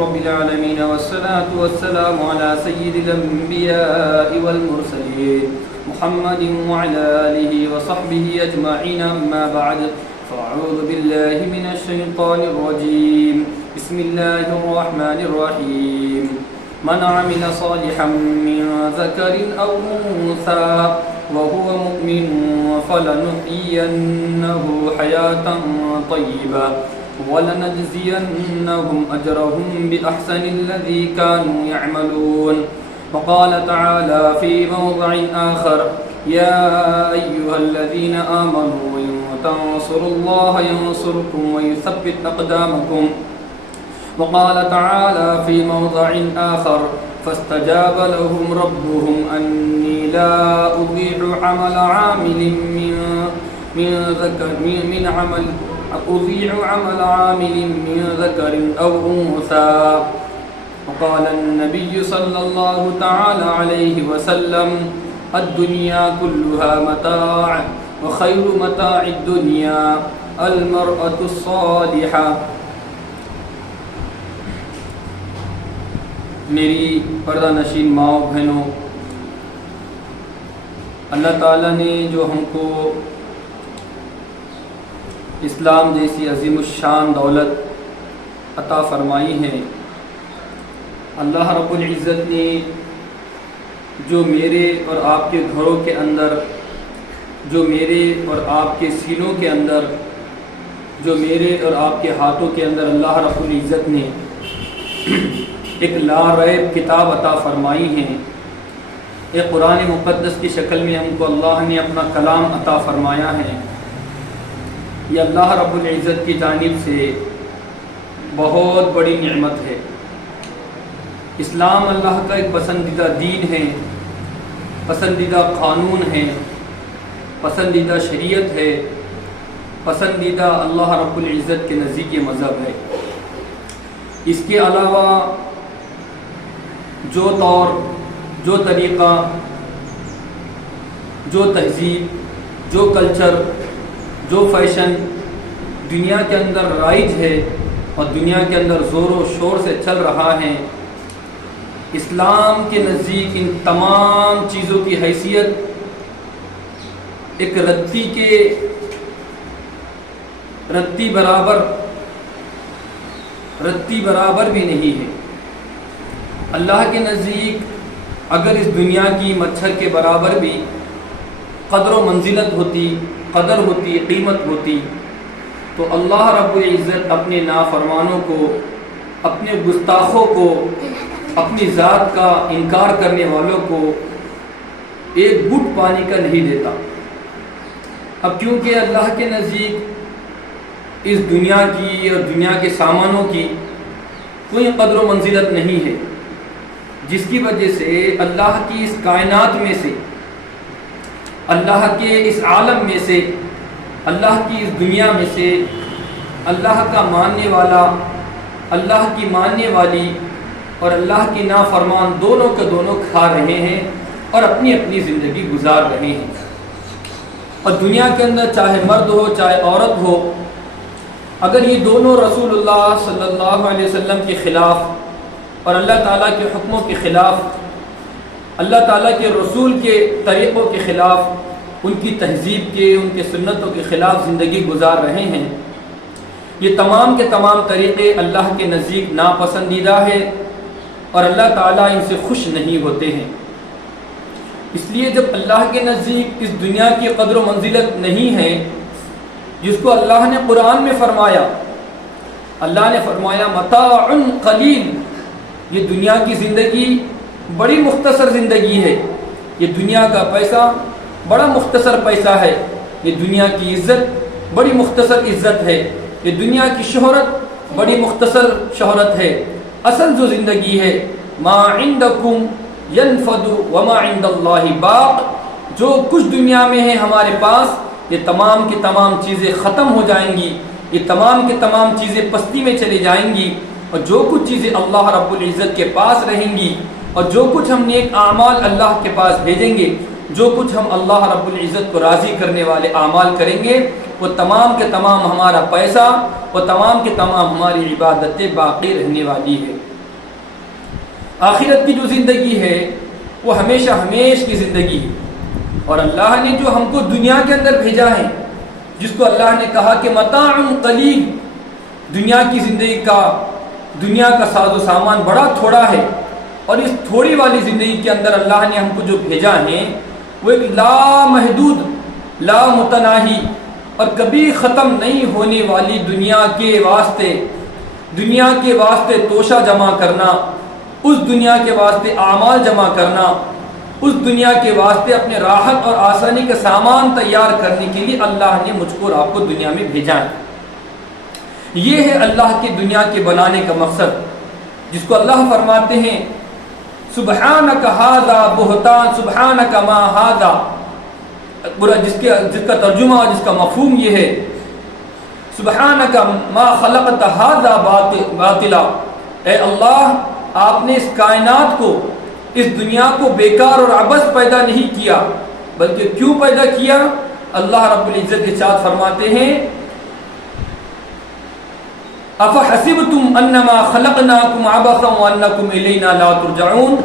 رب العالمين والصلاة والسلام على سيد الأنبياء والمرسلين محمد وعلى آله وصحبه أجمعين أما بعد فأعوذ بالله من الشيطان الرجيم بسم الله الرحمن الرحيم من عمل صالحا من ذكر أو أنثى وهو مؤمن فلنحيينه حياة طيبة ولنجزينهم أجرهم بأحسن الذي كانوا يعملون وقال تعالى في موضع آخر يا أيها الذين آمنوا إن تنصروا الله ينصركم ويثبت أقدامكم وقال تعالى في موضع آخر فاستجاب لهم ربهم أني لا أضيع عمل عامل من ذكر أو أنثى وقال النبي صلى الله تعالى عليه وسلم الدنيا كلها متاع وخير متاع الدنيا المرأة الصالحة. میری پردہ نشین ماں و بہنوں، اللہ تعالیٰ نے جو ہم کو اسلام جیسی عظیم الشان دولت عطا فرمائی ہے، اللہ رب العزت نے جو میرے اور آپ کے گھروں کے اندر، جو میرے اور آپ کے سینوں کے اندر، جو میرے اور آپ کے ہاتھوں کے اندر اللہ رب العزت نے ایک لا ریب کتاب عطا فرمائی ہے، ایک قرآن مقدس کی شکل میں ہم کو اللہ نے اپنا کلام عطا فرمایا ہے، یہ اللہ رب العزت کی جانب سے بہت بڑی نعمت ہے۔ اسلام اللہ کا ایک پسندیدہ دین ہے، پسندیدہ قانون ہے، پسندیدہ شریعت ہے، پسندیدہ اللہ رب العزت کے نزدیک مذہب ہے۔ اس کے علاوہ جو طور، جو طریقہ، جو تہذیب، جو کلچر، جو فیشن دنیا کے اندر رائج ہے اور دنیا کے اندر زور و شور سے چل رہا ہے، اسلام کے نزدیک ان تمام چیزوں کی حیثیت ایک رتی برابر بھی نہیں ہے۔ اللہ کے نزدیک اگر اس دنیا کی مچھر کے برابر بھی قدر و منزلت ہوتی، قدر ہوتی، قیمت ہوتی، تو اللہ رب العزت اپنے نافرمانوں کو، اپنے گستاخوں کو، اپنی ذات کا انکار کرنے والوں کو ایک گھٹ پانی کا نہیں دیتا۔ اب کیونکہ اللہ کے نزدیک اس دنیا کی اور دنیا کے سامانوں کی کوئی قدر و منزلت نہیں ہے، جس کی وجہ سے اللہ کی اس کائنات میں سے، اللہ کے اس عالم میں سے، اللہ کی اس دنیا میں سے اللہ کا ماننے والا، اللہ کی ماننے والی اور اللہ کی نافرمان دونوں کے دونوں کھا رہے ہیں اور اپنی اپنی زندگی گزار رہے ہیں۔ اور دنیا کے اندر چاہے مرد ہو چاہے عورت ہو، اگر یہ دونوں رسول اللہ صلی اللہ علیہ وسلم کے خلاف اور اللہ تعالیٰ کے حکموں کے خلاف، اللہ تعالیٰ کے رسول کے طریقوں کے خلاف، ان کی تہذیب کے، ان کے سنتوں کے خلاف زندگی گزار رہے ہیں، یہ تمام کے تمام طریقے اللہ کے نزدیک ناپسندیدہ ہے اور اللہ تعالیٰ ان سے خوش نہیں ہوتے ہیں۔ اس لیے جب اللہ کے نزدیک اس دنیا کی قدر و منزلت نہیں ہے، جس کو اللہ نے قرآن میں فرمایا، اللہ نے فرمایا متاع قلیل، یہ دنیا کی زندگی بڑی مختصر زندگی ہے، یہ دنیا کا پیسہ بڑا مختصر پیسہ ہے، یہ دنیا کی عزت بڑی مختصر عزت ہے، یہ دنیا کی شہرت بڑی مختصر شہرت ہے۔ اصل جو زندگی ہے ما عندکم ینفد وما عند اللہ باق، جو کچھ دنیا میں ہے ہمارے پاس، یہ تمام کی تمام چیزیں ختم ہو جائیں گی، یہ تمام کی تمام چیزیں پستی میں چلی جائیں گی، اور جو کچھ چیزیں اللہ رب العزت کے پاس رہیں گی، اور جو کچھ ہم نیک اعمال اللہ کے پاس بھیجیں گے، جو کچھ ہم اللہ رب العزت کو راضی کرنے والے اعمال کریں گے، وہ تمام کے تمام ہمارا پیسہ، وہ تمام کے تمام ہماری عبادتیں باقی رہنے والی ہے۔ آخرت کی جو زندگی ہے وہ ہمیشہ ہمیش کی زندگی ہے، اور اللہ نے جو ہم کو دنیا کے اندر بھیجا ہے، جس کو اللہ نے کہا کہ متاع قلیل، دنیا کی زندگی کا، دنیا کا ساز و سامان بڑا تھوڑا ہے، اور اس تھوڑی والی زندگی کے اندر اللہ نے ہم کو جو بھیجا ہے وہ ایک لامحدود، لامتناہی اور کبھی ختم نہیں ہونے والی دنیا کے واسطے توشہ جمع کرنا، اس دنیا کے واسطے اعمال جمع کرنا، اس دنیا کے واسطے اپنے راحت اور آسانی کا سامان تیار کرنے کے لیے اللہ نے مجھ کو اور آپ کو دنیا میں بھیجا ہے۔ یہ ہے اللہ کی دنیا کے بنانے کا مقصد، جس کو اللہ فرماتے ہیں سبحانک ھذا بہتان سبحانک ما ھذا، جس کا ترجمہ اور جس کا مفہوم یہ ہے سبحانک ما خلقت ھذا باطلا، اے اللہ آپ نے اس کائنات کو، اس دنیا کو بیکار اور عبث پیدا نہیں کیا، بلکہ کیوں پیدا کیا؟ اللہ رب العزت ارشاد فرماتے ہیں افحسبتم انما خلقناکم عبثا وانکم الینا لا ترجعون،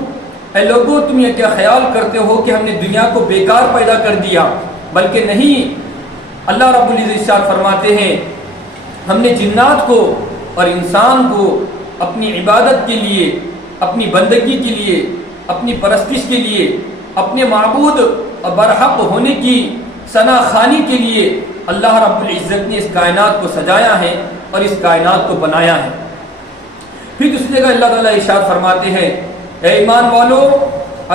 اے لوگو تم یہ کیا خیال کرتے ہو کہ ہم نے دنیا کو بیکار پیدا کر دیا؟ بلکہ نہیں، اللہ رب العزت ارشاد فرماتے ہیں ہم نے جنات کو اور انسان کو اپنی عبادت کے لیے، اپنی بندگی کے لیے، اپنی پرستش کے لیے، اپنے معبود اور برحق ہونے کی ثنا خوانی کے لیے اللہ رب العزت نے اس کائنات کو سجایا ہے اور اس کائنات کو بنایا ہے۔ پھر دوسری جگہ اللہ تعالیٰ ارشاد فرماتے ہیں اے ایمان والو،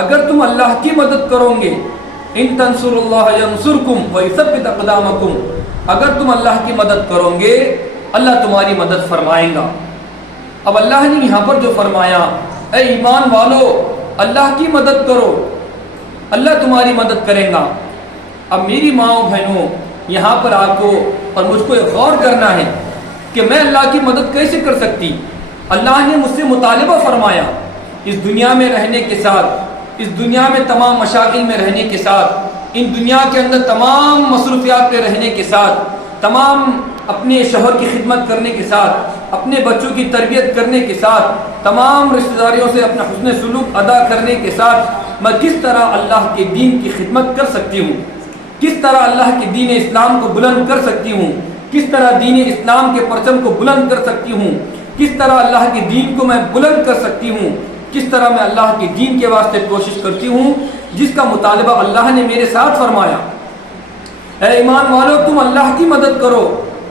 اگر تم اللہ کی مدد کرو گے، ان تنصروا اللہ ینصرکم ویثبت اقدامکم، اگر تم اللہ کی مدد کرو گے اللہ تمہاری مدد فرمائے گا۔ اب اللہ نے یہاں پر جو فرمایا اے ایمان والو اللہ کی مدد کرو، اللہ تمہاری مدد کرے گا، اب میری ماؤں بہنوں یہاں پر آپ کو اور مجھ کو غور کرنا ہے کہ میں اللہ کی مدد کیسے کر سکتی؟ اللہ نے مجھ سے مطالبہ فرمایا اس دنیا میں رہنے کے ساتھ، اس دنیا میں تمام مشاغل میں رہنے کے ساتھ، ان دنیا کے اندر تمام مصروفیات پہ رہنے کے ساتھ، تمام اپنے شوہر کی خدمت کرنے کے ساتھ، اپنے بچوں کی تربیت کرنے کے ساتھ، تمام رشتہ داریوں سے اپنا حسن سلوک ادا کرنے کے ساتھ میں کس طرح اللہ کے دین کی خدمت کر سکتی ہوں، کس طرح اللہ کے دین اسلام کو بلند کر سکتی ہوں، کس طرح دین اسلام کے پرچم کو بلند کر سکتی ہوں، کس طرح اللہ کے دین کو میں بلند کر سکتی ہوں، کس طرح میں اللہ کے دین کے واسطے کوشش کرتی ہوں، جس کا مطالبہ اللہ نے میرے ساتھ فرمایا اے ایمان والو تم اللہ کی مدد کرو،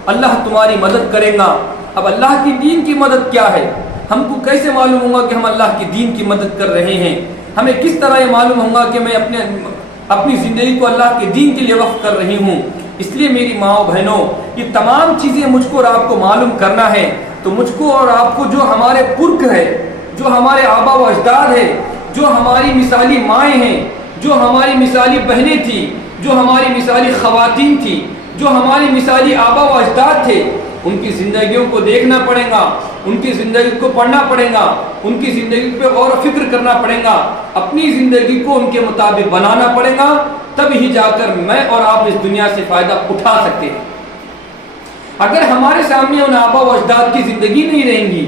اللہ تمہاری مدد کرے گا۔ اب اللہ کی دین کی مدد کیا ہے؟ ہم کو کیسے معلوم ہوگا کہ ہم اللہ کی دین کی مدد کر رہے ہیں؟ ہمیں کس طرح یہ معلوم ہوگا کہ میں اپنی زندگی کو اللہ کے دین کے لیے وقف کر رہی ہوں؟ اس لیے میری ماؤں بہنوں یہ تمام چیزیں مجھ کو اور آپ کو معلوم کرنا ہے، تو مجھ کو اور آپ کو جو ہمارے پرکھ ہے، جو ہمارے آبا و اجداد ہے، جو ہماری مثالی مائیں ہیں، جو ہماری مثالی بہنیں تھیں، جو ہماری مثالی خواتین تھیں، جو ہماری مثالی آبا و اجداد تھے، ان کی زندگیوں کو دیکھنا پڑے گا، ان کی زندگی کو پڑھنا پڑے گا، ان کی زندگی پہ غور و فکر کرنا پڑے گا، اپنی زندگی کو ان کے مطابق بنانا پڑے گا، تب ہی جا کر میں اور آپ اس دنیا سے فائدہ اٹھا سکتے ہیں۔ اگر ہمارے سامنے ان آبا و اجداد کی زندگی نہیں رہیں گی،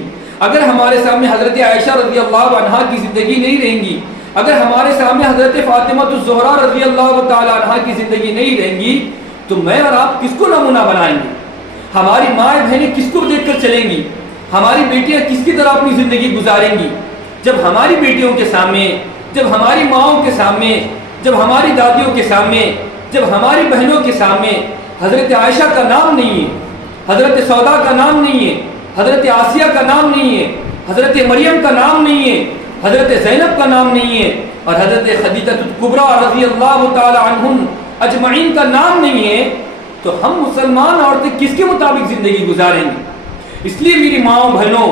اگر ہمارے سامنے حضرت عائشہ رضی اللہ عنہا کی زندگی نہیں رہیں گی، اگر ہمارے سامنے حضرت فاطمہ الزہرا رضی اللہ تعالی عنہا کی زندگی نہیں رہیں گی، تو میں اور آپ کس کو نمونہ بنائیں گے؟ ہماری ماں بہنیں کس کو دیکھ کر چلیں گی؟ ہماری بیٹیاں کس کی طرح اپنی زندگی گزاریں گی؟ جب ہماری بیٹیوں کے سامنے، جب ہماری ماؤں کے سامنے، جب ہماری دادیوں کے سامنے، جب ہماری بہنوں کے سامنے حضرت عائشہ کا نام نہیں ہے، حضرت سودا کا نام نہیں ہے، حضرت آسیہ کا نام نہیں ہے، حضرت مریم کا نام نہیں ہے، حضرت زینب کا نام نہیں ہے، اور حضرت خدیجہ الکبریٰ رضی اللہ تعالی عنہم اجمعین کا نام نہیں ہے، تو ہم مسلمان عورتیں کس کے مطابق زندگی گزاریں گے؟ اس لیے میری ماؤں بہنوں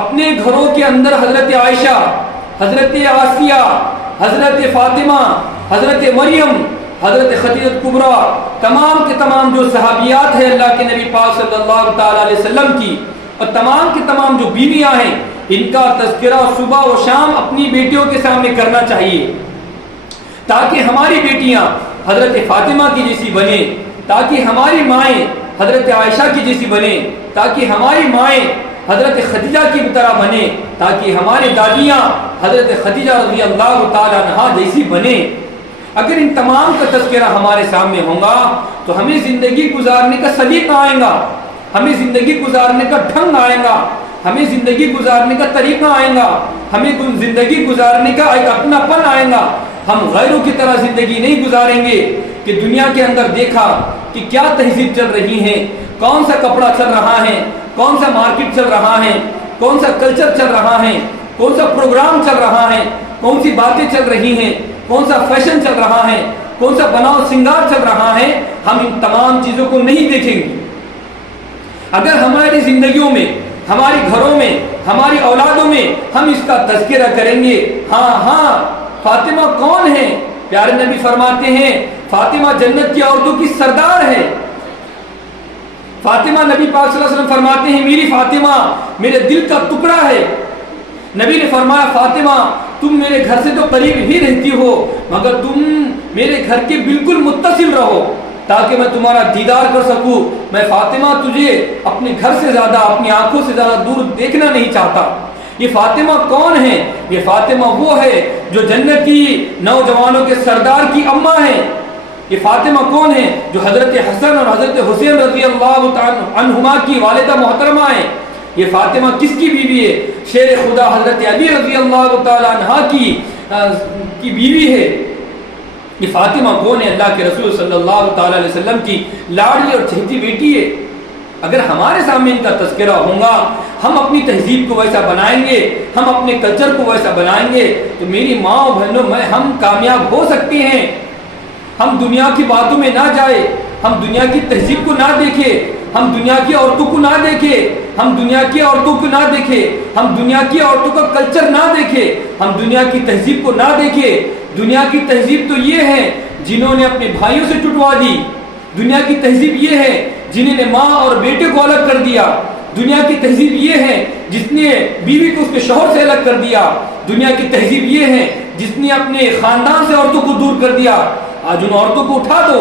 اپنے گھروں کے اندر حضرت عائشہ، حضرت آسیہ، حضرت فاطمہ، حضرت مریم، حضرت خدیجہ الکبریٰ، تمام کے تمام جو صحابیات ہیں اللہ کے نبی پاک صلی اللہ تعالی علیہ وسلم کی، اور تمام کے تمام جو بیویاں ہیں، ان کا تذکرہ صبح و شام اپنی بیٹیوں کے سامنے کرنا چاہیے، تاکہ ہماری بیٹیاں حضرت فاطمہ کی جیسی بنے، تاکہ ہماری مائیں حضرت عائشہ کی جیسی بنے، تاکہ ہماری مائیں حضرت خدیجہ کی طرح بنے، تاکہ ہماری دادیاں حضرت خدیجہ رضی اللہ تعالی عنہا جیسی بنے۔ اگر ان تمام کا تذکرہ ہمارے سامنے ہوگا تو ہمیں زندگی گزارنے کا سلیقہ آئے گا، ہمیں زندگی گزارنے کا ڈھنگ آئے گا، ہمیں زندگی گزارنے کا طریقہ آئے گا، ہمیں زندگی گزارنے کا ایک اپنا پن آئے گا۔ ہم غیروں کی طرح زندگی نہیں گزاریں گے کہ دنیا کے اندر دیکھا کہ کیا تہذیب چل رہی ہے، کون سا کپڑا چل رہا ہے، کون سا مارکیٹ چل رہا ہے، کون سا کلچر چل رہا ہے، کون سا پروگرام چل رہا ہے، کون سی باتیں چل رہی ہیں، کون سا فیشن چل رہا ہے، کون سا بناؤ سنگار چل رہا ہے، ہم ان تمام چیزوں کو نہیں دیکھیں گے۔ اگر ہماری زندگیوں میں، ہمارے گھروں میں، ہماری اولادوں میں ہم اس کا تذکرہ کریں گے، ہاں فاطمہ کون ہے؟ پیارے نبی فرماتے ہیں فاطمہ جنت کی عورتوں کی سردار ہے۔ فاطمہ، نبی پاک صلی اللہ علیہ وسلم فرماتے ہیں میری فاطمہ میرے دل کا ٹکڑا ہے۔ نبی نے فرمایا فاطمہ تم میرے گھر سے تو قریب ہی رہتی ہو مگر تم میرے گھر کے بالکل متصل رہو تاکہ میں تمہارا دیدار کر سکوں۔ میں فاطمہ تجھے اپنے گھر سے زیادہ، اپنی آنکھوں سے زیادہ دور دیکھنا نہیں چاہتا۔ یہ فاطمہ کون ہے؟ یہ فاطمہ وہ ہے جو جنت کی نوجوانوں کے سردار کی اماں ہے۔ یہ فاطمہ کون ہے؟ جو حضرت حسن اور حضرت حسین رضی اللہ تعالی عنہما کی والدہ محترمہ ہے۔ یہ فاطمہ کس کی بیوی ہے؟ شیر خدا حضرت علی رضی اللہ تعالی عنہ کی بیوی ہے۔ یہ فاطمہ کون ہے؟ اللہ کے رسول صلی اللہ تعالی علیہ وسلم کی لاڈلی اور چہیتی بیٹی ہے۔ اگر ہمارے سامنے ان کا تذکرہ ہوگا، ہم اپنی تہذیب کو ویسا بنائیں گے، ہم اپنے کلچر کو ویسا بنائیں گے تو میری ماں اور بہنوں میں ہم کامیاب ہو سکتے ہیں۔ ہم دنیا کی باتوں میں نہ جائے، ہم دنیا کی تہذیب کو نہ دیکھیں، ہم دنیا کی عورتوں کو نہ دیکھیں، ہم دنیا کی عورتوں کو نہ دیکھیں، ہم دنیا کی عورتوں کا کلچر نہ دیکھیں، ہم دنیا کی تہذیب کو نہ دیکھیں۔ دنیا کی تہذیب تو یہ ہے جنہوں نے اپنے بھائیوں سے ٹٹوا دی، دنیا کی تہذیب یہ ہے جنہوں نے ماں اور بیٹے کو الگ کر دیا، دنیا کی تہذیب یہ ہے جس نے بیوی کو اس کے شوہر سے الگ کر دیا، دنیا کی تہذیب یہ ہے جس نے اپنے خاندان سے عورتوں کو دور کر دیا۔ آج ان عورتوں کو اٹھا دو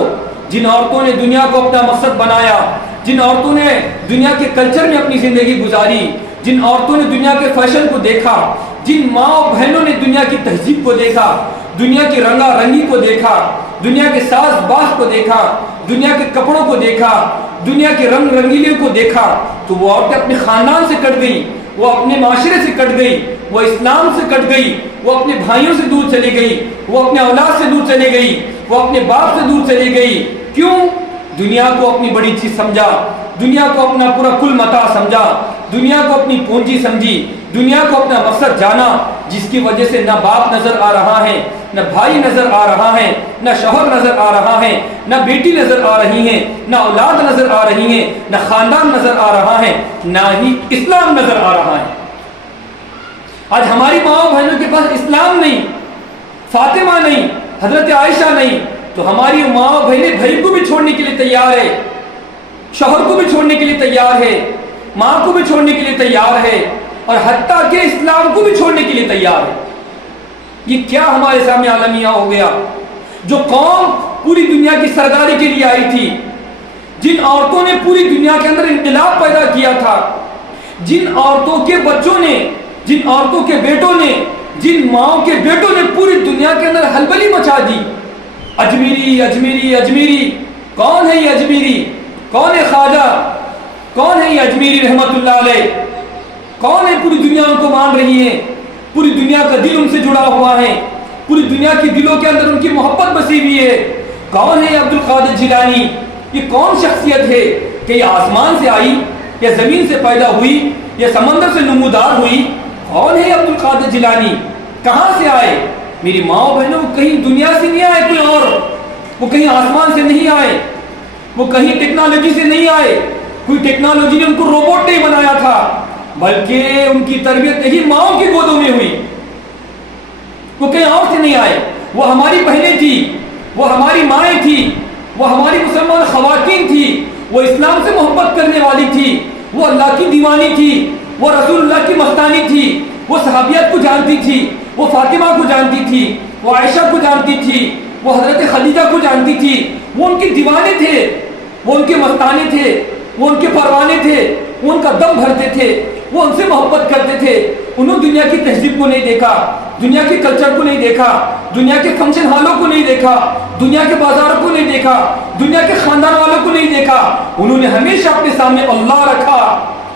جن عورتوں نے دنیا کو اپنا مقصد بنایا، جن عورتوں نے دنیا کے کلچر میں اپنی زندگی گزاری، جن عورتوں نے دنیا کے فیشن کو دیکھا، جن ماں اور بہنوں نے دنیا کی تہذیب کو دیکھا، دنیا کی رنگا رنگی کو دیکھا، دنیا کے ساز باز کو دیکھا، دنیا کے کپڑوں کو دیکھا، دنیا کے رنگ رنگیلیوں کو دیکھا، تو وہ عورتیں اپنے خاندان سے کٹ گئی، وہ اپنے معاشرے سے کٹ گئی، وہ اسلام سے کٹ گئی، وہ اپنے بھائیوں سے دور چلی گئی، وہ اپنے اولاد سے دور چلی گئی، وہ اپنے باپ سے دور چلی گئی۔ کیوں؟ دنیا کو اپنی بڑی چیز سمجھا، دنیا کو اپنا پورا کل متاع سمجھا، دنیا کو اپنی پونجی سمجھی، دنیا کو اپنا مقصد جانا، جس کی وجہ سے نہ باپ نظر آ رہا ہے، نہ بھائی نظر آ رہا ہے، نہ شوہر نظر آ رہا ہے، نہ بیٹی نظر آ رہی ہے، نہ اولاد نظر آ رہی ہے، نہ خاندان نظر آ رہا ہے، نہ ہی اسلام نظر آ رہا ہے۔ آج ہماری ماں بہنوں کے پاس اسلام نہیں، فاطمہ نہیں، حضرت عائشہ نہیں، تو ہماری ماں بہنیں بھائی کو بھی چھوڑنے کے لیے تیار ہے، شوہر کو بھی چھوڑنے کے لیے تیار ہے، ماں کو بھی چھوڑنے کے لیے تیار ہے، اور حتیٰ کہ اسلام کو بھی چھوڑنے کے لیے تیار ہے۔ یہ کیا ہمارے سامنے عالمیہ ہو گیا؟ جو قوم پوری دنیا کی سرداری کے لیے آئی تھی، جن عورتوں نے پوری دنیا کے اندر انقلاب پیدا کیا تھا، جن عورتوں کے بچوں نے، جن عورتوں کے بیٹوں نے، جن ماؤں کے بیٹوں نے پوری دنیا کے اندر ہلبلی مچا دی۔ اجمیری اجمیری اجمیری، کون ہے یہ اجمیری؟ کون ہے خواجہ؟ کون ہے یہ اجمیری رحمت اللہ علیہ؟ کون ہے؟ پوری دنیا ان کو مان رہی ہے، پوری دنیا کا دل ان سے جڑا ہوا ہے، پوری دنیا کی دلوں کے اندر ان کی محبت بسی ہوئی ہے۔ کون ہے عبد القادر جیلانی؟ یہ کون شخصیت ہے کہ یہ آسمان سے آئی یا زمین سے پیدا ہوئی یا سمندر سے نمودار ہوئی؟ کون ہے عبد القادر جیلانی؟ کہاں سے آئے؟ میری ماں بہنوں، کہیں دنیا سے نہیں آئے کوئی اور، وہ کہیں آسمان سے نہیں آئے، وہ کہیں ٹیکنالوجی سے نہیں آئے، کوئی ٹیکنالوجی نے ان کو روبوٹ نہیں بنایا تھا، بلکہ ان کی تربیت یہی ماؤں کی گودوں میں ہوئی۔ وہ کہیں اور سے نہیں آئے، وہ ہماری بہنیں تھی، وہ ہماری مائیں تھی، وہ ہماری مسلمان خواتین تھی، وہ اسلام سے محبت کرنے والی تھی، وہ اللہ کی دیوانی تھی، وہ رسول اللہ کی مستانی تھی، وہ صحابیات کو جانتی تھی، وہ فاطمہ کو جانتی تھی، وہ عائشہ کو جانتی تھی، وہ حضرت خدیجہ کو جانتی تھی، وہ ان کے دیوانے تھے۔ وہ ان کے مستانے تھے، وہ ان کے پروانے تھے، وہ ان کا دم بھرتے تھے، وہ ان سے محبت کرتے تھے. انہوں دنیا کی تہذیب کو نہیں دیکھا، دنیا کے کلچر کو نہیں دیکھا، دنیا کے فنکشن ہالوں کو نہیں دیکھا، دنیا کے بازاروں کو نہیں دیکھا، دنیا کے خاندان والوں کو نہیں دیکھا. انہوں نے ہمیشہ اپنے سامنے اللہ رکھا،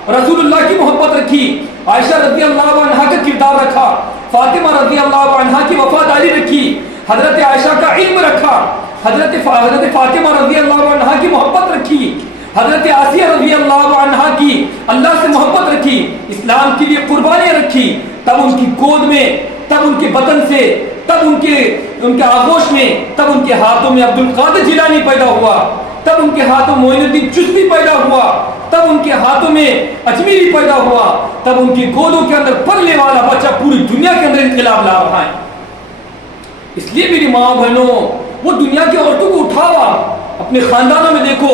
رسول اللہ کی محبت رکھی، عائشہ رضی اللہ عنہا کا کردار رکھا، فاطمہ رضی اللہ عنہا کی وفاداری رکھی، حضرت عائشہ کا علم رکھا، حضرت فاطمہ رضی اللہ عنہا کی محبت رکھی، حضرت آسیہ رضی اللہ عنہا کی اللہ سے محبت رکھی، اسلام کے لیے قربانیاں رکھی. تب ان کی گود میں، تب ان کے بدن سے، تب ان کے آغوش میں، تب ان کے ہاتھوں میں عبد القادر جیلانی پیدا ہوا، تب ان کے ہاتھوں معین الدین چشتی پیدا ہوا، تب ان کے ہاتھوں میں اجمیری پیدا ہوا، تب ان کی گودوں کے اندر پلنے والا بچہ پوری دنیا کے اندر انقلاب لا رہا ہے. اس لیے میری ماں بہنوں، وہ دنیا کی عورتوں کو اٹھاوا، اپنے خاندانوں میں دیکھو،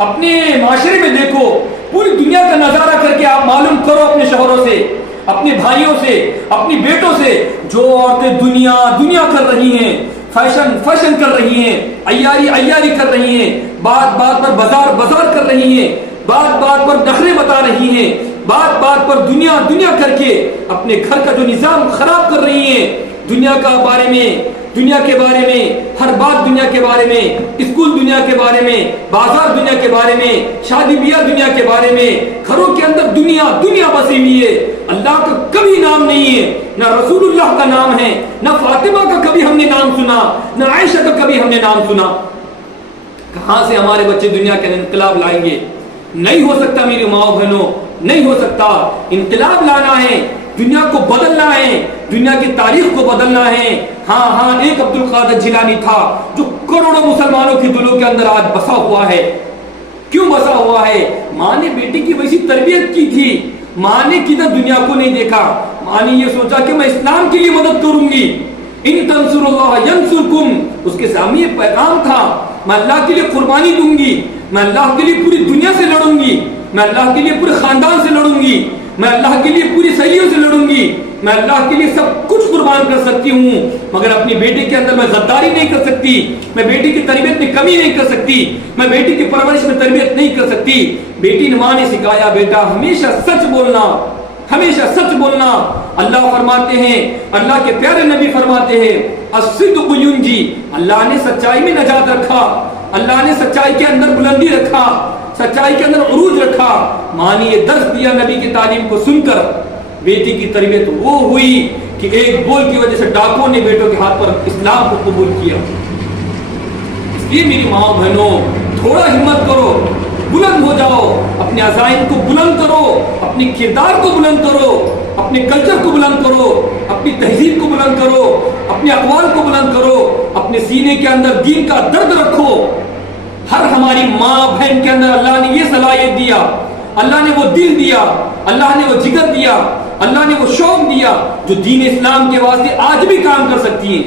اپنے معاشرے میں دیکھو، پوری دنیا کا نظارہ کر کے آپ معلوم کرو اپنے شوہروں سے، اپنے بھائیوں سے، اپنی بیٹوں سے، جو عورتیں دنیا کر رہی ہیں، فیشن کر رہی ہیں، عیاری کر رہی ہیں، بات پر بازار کر رہی ہیں، بات پر نخرے بتا رہی ہیں، بات پر دنیا کر کے اپنے گھر کا جو نظام خراب کر رہی ہیں، دنیا کے بارے میں، ہر بات دنیا کے بارے میں، اسکول دنیا کے بارے میں، بازار دنیا کے بارے میں، شادی بیاہ دنیا کے بارے میں، گھروں کے اندر دنیا بسی ہوئی ہے. اللہ کا کبھی نام نہیں ہے، نہ رسول اللہ کا نام ہے، نہ فاطمہ کا کبھی ہم نے نام سنا، نہ عائشہ کا کبھی ہم نے نام سنا. کہاں سے ہمارے بچے دنیا کے انقلاب لائیں گے؟ نہیں ہو سکتا میری ماں بہنوں، نہیں ہو سکتا. انقلاب لانا ہے، دنیا کو بدلنا ہے، دنیا کی تاریخ کو بدلنا ہے. ہاں ایک عبد القادر جیلانی تھا جو کروڑوں مسلمانوں کے دلوں کے اندر آج بسا ہوا ہے. کیوں بسا ہوا ہے؟ ماں نے بیٹی کی ویسی تربیت کی تھی، ماں نے کدھر دنیا کو نہیں دیکھا، ماں نے یہ سوچا کہ میں اسلام کے لیے مدد کروں گی، ان تنصر اللہ ینصرکم. اس کے سامنے یہ پیغام تھا، میں اللہ کے لیے قربانی دوں گی، میں اللہ کے لیے پوری دنیا سے لڑوں گی، میں اللہ کے لیے پورے خاندان سے لڑوں گی، میں اللہ کے لیے پوری صحیحوں سے لڑوں گی، میں اللہ کے لیے سب کچھ قربان کر سکتی ہوں، مگر اپنی بیٹی کے اندر میں غداری نہیں کر سکتی، میں بیٹی کی تربیت میں کمی نہیں کر سکتی، میں بیٹی کی پرورش میں تربیت نہیں کر سکتی. بیٹی نے ماں نے سکھایا، بیٹا ہمیشہ سچ بولنا، ہمیشہ سچ بولنا. اللہ فرماتے ہیں، اللہ کے پیارے نبی فرماتے ہیں، الصدق ینجی. اللہ نے سچائی میں نجات رکھا، اللہ نے سچائی کے اندر بلندی رکھا، سچائی کے اندر عروج رکھا. ماں نے یہ درس دیا نبی کی تعلیم کو سن کر. بیٹی کی تربیت وہ ہوئی کہ ایک بول کی وجہ سے ڈاکوں نے بیٹوں کے ہاتھ پر اسلام کو قبول کیا. اس لیے میری ماں بہنوں، تھوڑا ہمت کرو، بلند ہو جاؤ، اپنے عزائم کو بلند کرو، اپنے کردار کو بلند کرو، اپنے کلچر کو بلند کرو، اپنی تہذیب کو بلند کرو، اپنے اقوال کو بلند کرو، اپنے سینے کے اندر دین کا درد رکھو. ہر ہماری ماں بہن کے اندر اللہ نے یہ صلاحیت دیا، اللہ نے وہ دل دیا، اللہ نے وہ جگر دیا، اللہ نے وہ شوق دیا جو دین اسلام کے واسطے آج بھی کام کر سکتی ہیں،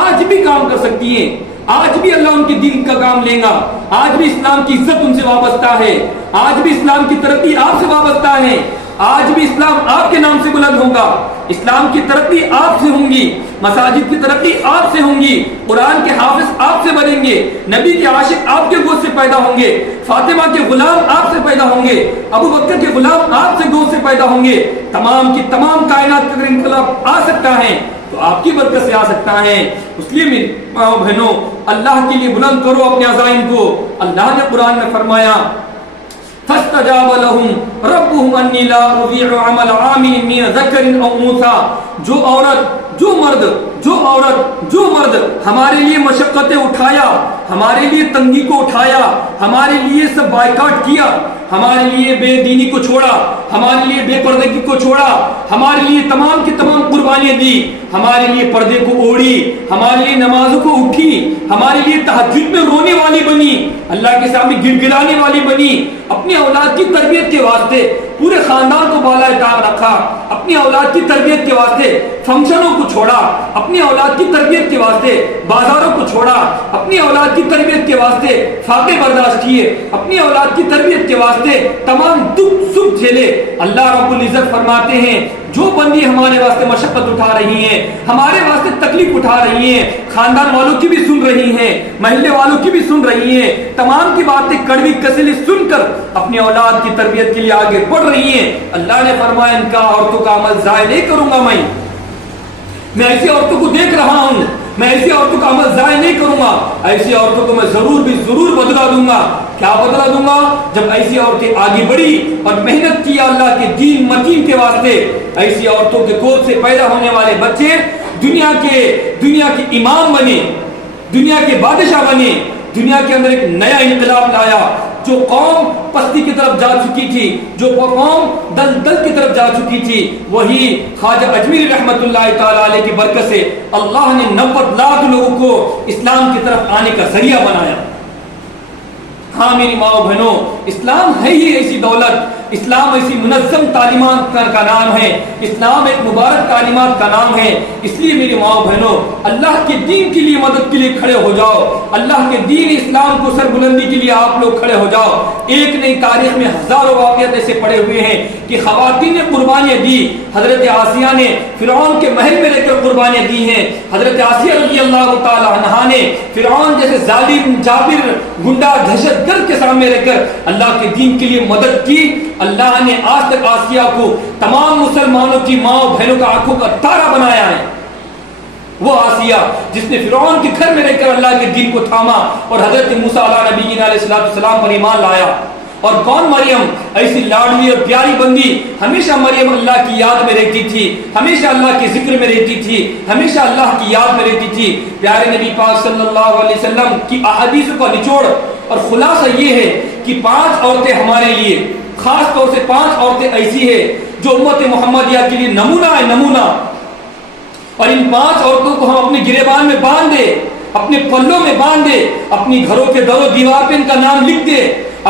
آج بھی کام کر سکتی ہیں. آج بھی اللہ ان کے دین کا کام لے گا، آج بھی اسلام کی عزت ان سے وابستہ ہے، آج بھی اسلام کی ترقی آپ سے وابستہ ہے، آج بھی اسلام آپ کے نام سے بلند ہوگا، اسلام کی ترقی آپ سے ہوں گی، مساجد کی ترقی آپ سے ہوں گی، قرآن کے حافظ آپ سے بنیں گے، نبی کے عاشق آپ کے گود سے پیدا ہوں گے، فاطمہ کے غلام آپ سے پیدا ہوں گے، ابو بکر کے غلام آپ سے گود سے پیدا ہوں گے. تمام کی تمام کائنات کا انقلاب آ سکتا ہے تو آپ کی برکت سے آ سکتا ہے. اس لیے میری ماں بہنوں، اللہ کے لیے بلند کرو اپنے عزائم کو. اللہ نے قرآن میں فرمایا، فاستجاب لهم ربهم انی لا اضيع عمل عامل من ذکر او انثى. جو مرد ہمارے لیے مشقتیں اٹھایا، ہمارے لیے تنگی کو اٹھایا، ہمارے لیے سب بائیکاٹ کیا، ہمارے لیے بے دینی کو چھوڑا، ہمارے لیے بے پردگی کو چھوڑا، ہمارے لیے تمام کی تمام قربانیاں دی، ہمارے لیے پردے کو اوڑھی، ہمارے لیے نمازوں کو اٹھی، ہمارے لیے تہجد میں رونے والی بنی، اللہ کے سامنے گر گرانے والی بنی، اپنی اولاد کی تربیت کے واسطے پورے خاندان کو بالائے طاق رکھا، اپنی اولاد کی تربیت کے واسطے فنکشنوں کو چھوڑا، اپنی اولاد کی تربیت کے واسطے بازاروں کو چھوڑا، اپنی اولاد کی تربیت کے واسطے فاقے برداشت کیے، اپنی اولاد کی تربیت کے واسطے تمام دکھ سکھ جھیلے. اللہ رب العزت فرماتے ہیں، جو بندی ہمارے واسطے مشقت اٹھا رہی ہیں، ہمارے واسطے تکلیف اٹھا رہی ہیں، خاندان والوں کی بھی سن رہی ہیں، محلے والوں کی بھی سن رہی ہیں، تمام کی باتیں کڑوی کسلی سن کر اپنی اولاد کی تربیت کے لیے آگے بڑھ رہی ہیں، اللہ نے فرمایا ان کا عورتوں کا عمل ضائع نہیں کروں گا، میں ایسی عورتوں کو دیکھ رہا ہوں، میں ایسی عورتوں کا عمل ضائع نہیں کروں گا، ایسی عورتوں کو میں ضرور بدلا دوں گا۔ کیا بدلا دوں گا؟ جب ایسی عورتیں آگے بڑھی اور محنت کی اللہ کے دین متین کے واسطے، ایسی عورتوں کے گود سے پیدا ہونے والے بچے دنیا کے امام بنے، دنیا کے بادشاہ بنے، دنیا کے اندر ایک نیا انقلاب لایا۔ جو قوم پستی کی طرف جا چکی تھی، جو قوم دلدل کی طرف جا چکی تھی، وہی خواجہ اجمیری رحمت اللہ تعالی علیہ کی برکت سے اللہ نے 90 لاکھ لوگوں کو اسلام کی طرف آنے کا ذریعہ بنایا۔ ہاں میری ماں بہنوں، اسلام ہے ہی ایسی دولت، اسلام ایسی منظم تعلیمات کا نام ہے، اسلام ایک مبارک تعلیمات کا نام ہے۔ اس لیے میری ماں بہنوں، اللہ کے دین کے لیے مدد کے لیے کھڑے ہو جاؤ، اللہ کے دین اسلام کو سربلندی کے لیے آپ لوگ کھڑے ہو جاؤ۔ ایک نئی تاریخ میں ہزاروں واقعات ایسے پڑے ہوئے ہیں کہ خواتین نے قربانیاں دی۔ حضرت آسیہ نے فرعون کے محل میں رہ کر قربانیاں دی ہیں، حضرت آسیہ رضی اللہ تعالی عنہا نے فرعون جیسے ظالم جابر گنڈا دہشت گرد کے سامنے رہ کر اللہ کے دین کے لیے مدد کی۔ اللہ نے آج تک آسیہ کو تمام مسلمانوں کی ماں و بہنوں کا آنکھوں کا تارا بنایا ہے۔ وہ آسیہ جس نے فرعون کے گھر میں رہ کر اللہ کے دین کو تھاما اور حضرت موسیٰ علیہ نبی علیہ السلام پر ایمان لایا۔ اور کون مریم ایسی لاڈلی اور پیاری بندی، ہمیشہ مریم اللہ کی یاد میں رہتی تھی، ہمیشہ اللہ کے ذکر میں رہتی تھی، ہمیشہ اللہ کی یاد میں رہتی تھی۔ پیارے نبی پاک صلی اللہ علیہ وسلم کی احادیث کا نچوڑ اور خلاصہ یہ ہے کہ 5 عورتیں ہمارے لیے، خاص طور سے 5 عورتیں ایسی ہیں جو امت محمدیہ کے لیے نمونہ ہے، نمونہ۔ اور ان 5 عورتوں کو ہم اپنے گریبان میں باندھ دے، اپنے پلوں میں باندھ دے، اپنی گھروں کے در و دیوار پہ ان کا نام لکھ دے،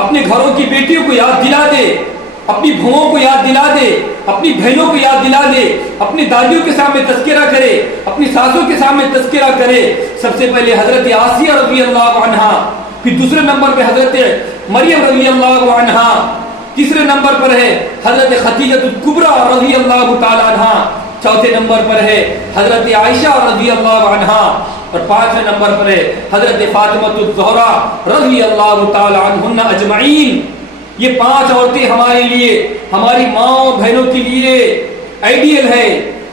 اپنے گھروں کی بیٹیوں کو یاد دلا دے، اپنی بہوؤں کو یاد دلا دے، اپنی بہنوں کو یاد دلا دے، اپنی دادیوں کے سامنے تذکرہ کرے، اپنی ساسوں کے سامنے تذکرہ کرے۔ سب سے پہلے حضرت آسیہ رضی اللہ عنہا، پھر دوسرے نمبر پہ حضرت مریم رضی اللہ عنہا، تیسرے نمبر پر ہے حضرت خدیجہ الکبریٰ رضی اللہ تعالی عنہا، چوتھے نمبر پر ہے حضرت عائشہ رضی اللہ عنہا، اور 5ویں نمبر پر ہے حضرت فاطمہ الزہرا رضی اللہ تعالی عنہن اجمعین۔ یہ 5 عورتیں ہمارے لیے، ہماری ماں بہنوں کے لیے آئیڈیل ہے،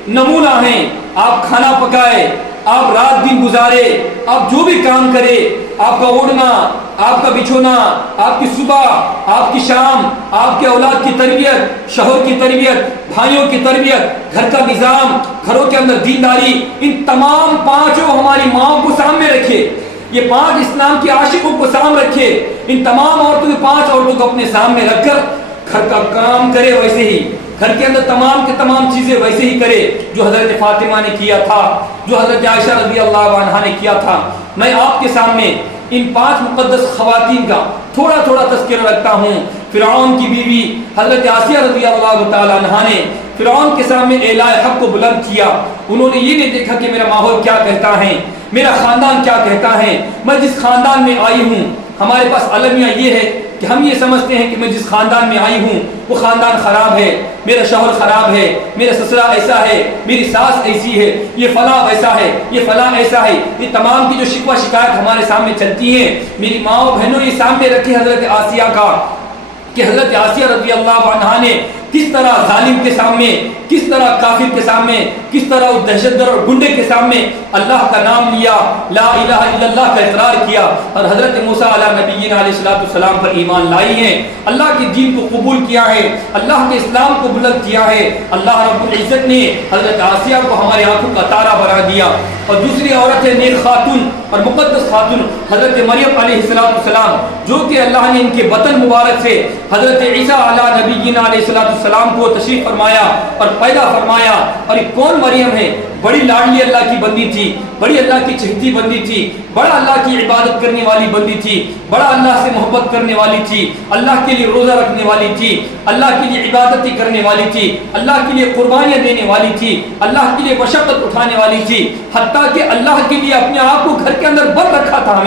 نمونہ ہیں۔ آپ کھانا پکائے، آپ رات دن گزارے، آپ جو بھی کام کرے، آپ کا اڑنا، آپ کا بچھونا، آپ کی صبح، آپ کی شام، آپ کے اولاد کی تربیت، شوہر کی تربیت، بھائیوں کی تربیت، گھر کا نظام، گھروں کے اندر دینداری، ان تمام 5 ہماری ماں کو سامنے رکھے۔ یہ 5 اسلام کی عاشقوں کو سامنے رکھے، ان تمام عورتوں کے 5 عورتوں کو اپنے سامنے رکھ کر گھر کا کام کرے، ویسے ہی گھر کے اندر تمام کے تمام چیزیں ویسے ہی کرے جو حضرت فاطمہ نے کیا تھا، جو حضرت عائشہ رضی اللہ عنہا نے کیا تھا۔ میں آپ کے سامنے ان 5 مقدس خواتین کا تھوڑا تھوڑا تذکرہ رکھتا ہوں۔ فرعون کی بیوی حضرت آسیہ رضی اللہ تعالی عنہا نے فرعون کے سامنے اعلان حق کو بلند کیا۔ انہوں نے یہ نہیں دیکھا کہ میرا ماحول کیا کہتا ہے، میرا خاندان کیا کہتا ہے، میں جس خاندان میں آئی ہوں۔ ہمارے پاس المیہ یہ ہے کہ ہم یہ سمجھتے ہیں کہ میں جس خاندان میں آئی ہوں وہ خاندان خراب ہے، میرا شوہر خراب ہے، میرا سسرا ایسا ہے، میری ساس ایسی ہے، یہ فلاں ایسا ہے، یہ فلاں ایسا ہے۔ یہ تمام کی جو شکوہ شکایت ہمارے سامنے چلتی ہیں، میری ماں و بہنوں یہ سامنے رکھے حضرت آسیہ کا کہ حضرت آسیہ رضی اللہ عنہا نے کس طرح ظالم کے سامنے، کس طرح کافر کے سامنے، کس طرح اس دہشت گرد اور گنڈے کے سامنے اللہ کا نام لیا، لا الہ الا اللہ کا اقرار کیا، اور حضرت موسیٰ علیہ نبی علیہ السلام پر ایمان لائی ہے، اللہ کے دین کو قبول کیا ہے، اللہ کے اسلام کو بلند کیا ہے۔ اللہ رب العزت نے حضرت آسیہ کو ہماری آنکھوں کا تارا بنا دیا۔ اور دوسری عورت ہے نیک خاتون اور مقدس خاتون حضرت مریم علیہ السلام، جو کہ اللہ نے ان کے بطن مبارک سے حضرت عیسیٰ علیہ نبی علیہ السلام کو تشریف فرمایا اور پیدا فرمایا۔ اور یہ کون مریم ہے؟ بڑی لاڈلی اللہ کی بندی تھی، بڑی اللہ کی چہتی بندی تھی، بڑا اللہ کی عبادت کرنے والی بندی تھی، بڑا اللہ سے محبت کرنے والی تھی، اللہ کے لیے روزہ رکھنے والی تھی، اللہ کے لیے عبادتیں کرنے والی تھی، اللہ کے لیے قربانیاں دینے والی تھی، اللہ کے لیے مشقت اٹھانے والی تھی، حتیٰ کہ اللہ کے لیے اپنے آپ کو گھر کے اندر بند رکھا تھا،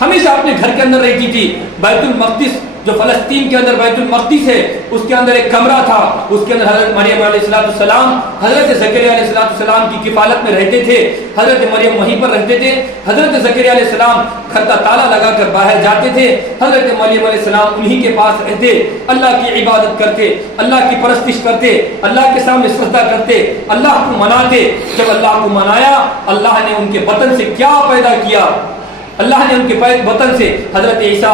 ہمیشہ اپنے گھر کے اندر رہتی تھی۔ بیت المقدس جو فلسطین کے اندر بیت المقدس ہے اس کے اندر ایک کمرہ تھا، اس کے اندر حضرت مریم علیہ السلام حضرت زکریا علیہ السلام کی کفالت میں رہتے تھے، حضرت مریم وہیں پر رہتے تھے، حضرت زکریا علیہ السلام گھر کا تالا لگا کر باہر جاتے تھے، حضرت مریم علیہ السلام انہی کے پاس رہتے، اللہ کی عبادت کرتے، اللہ کی پرستش کرتے، اللہ کے سامنے سجدہ کرتے، اللہ کو مناتے۔ جب اللہ کو منایا، اللہ نے ان کے بطن سے کیا پیدا کیا؟ اللہ نے ان کے بطن سے حضرت عیسیٰ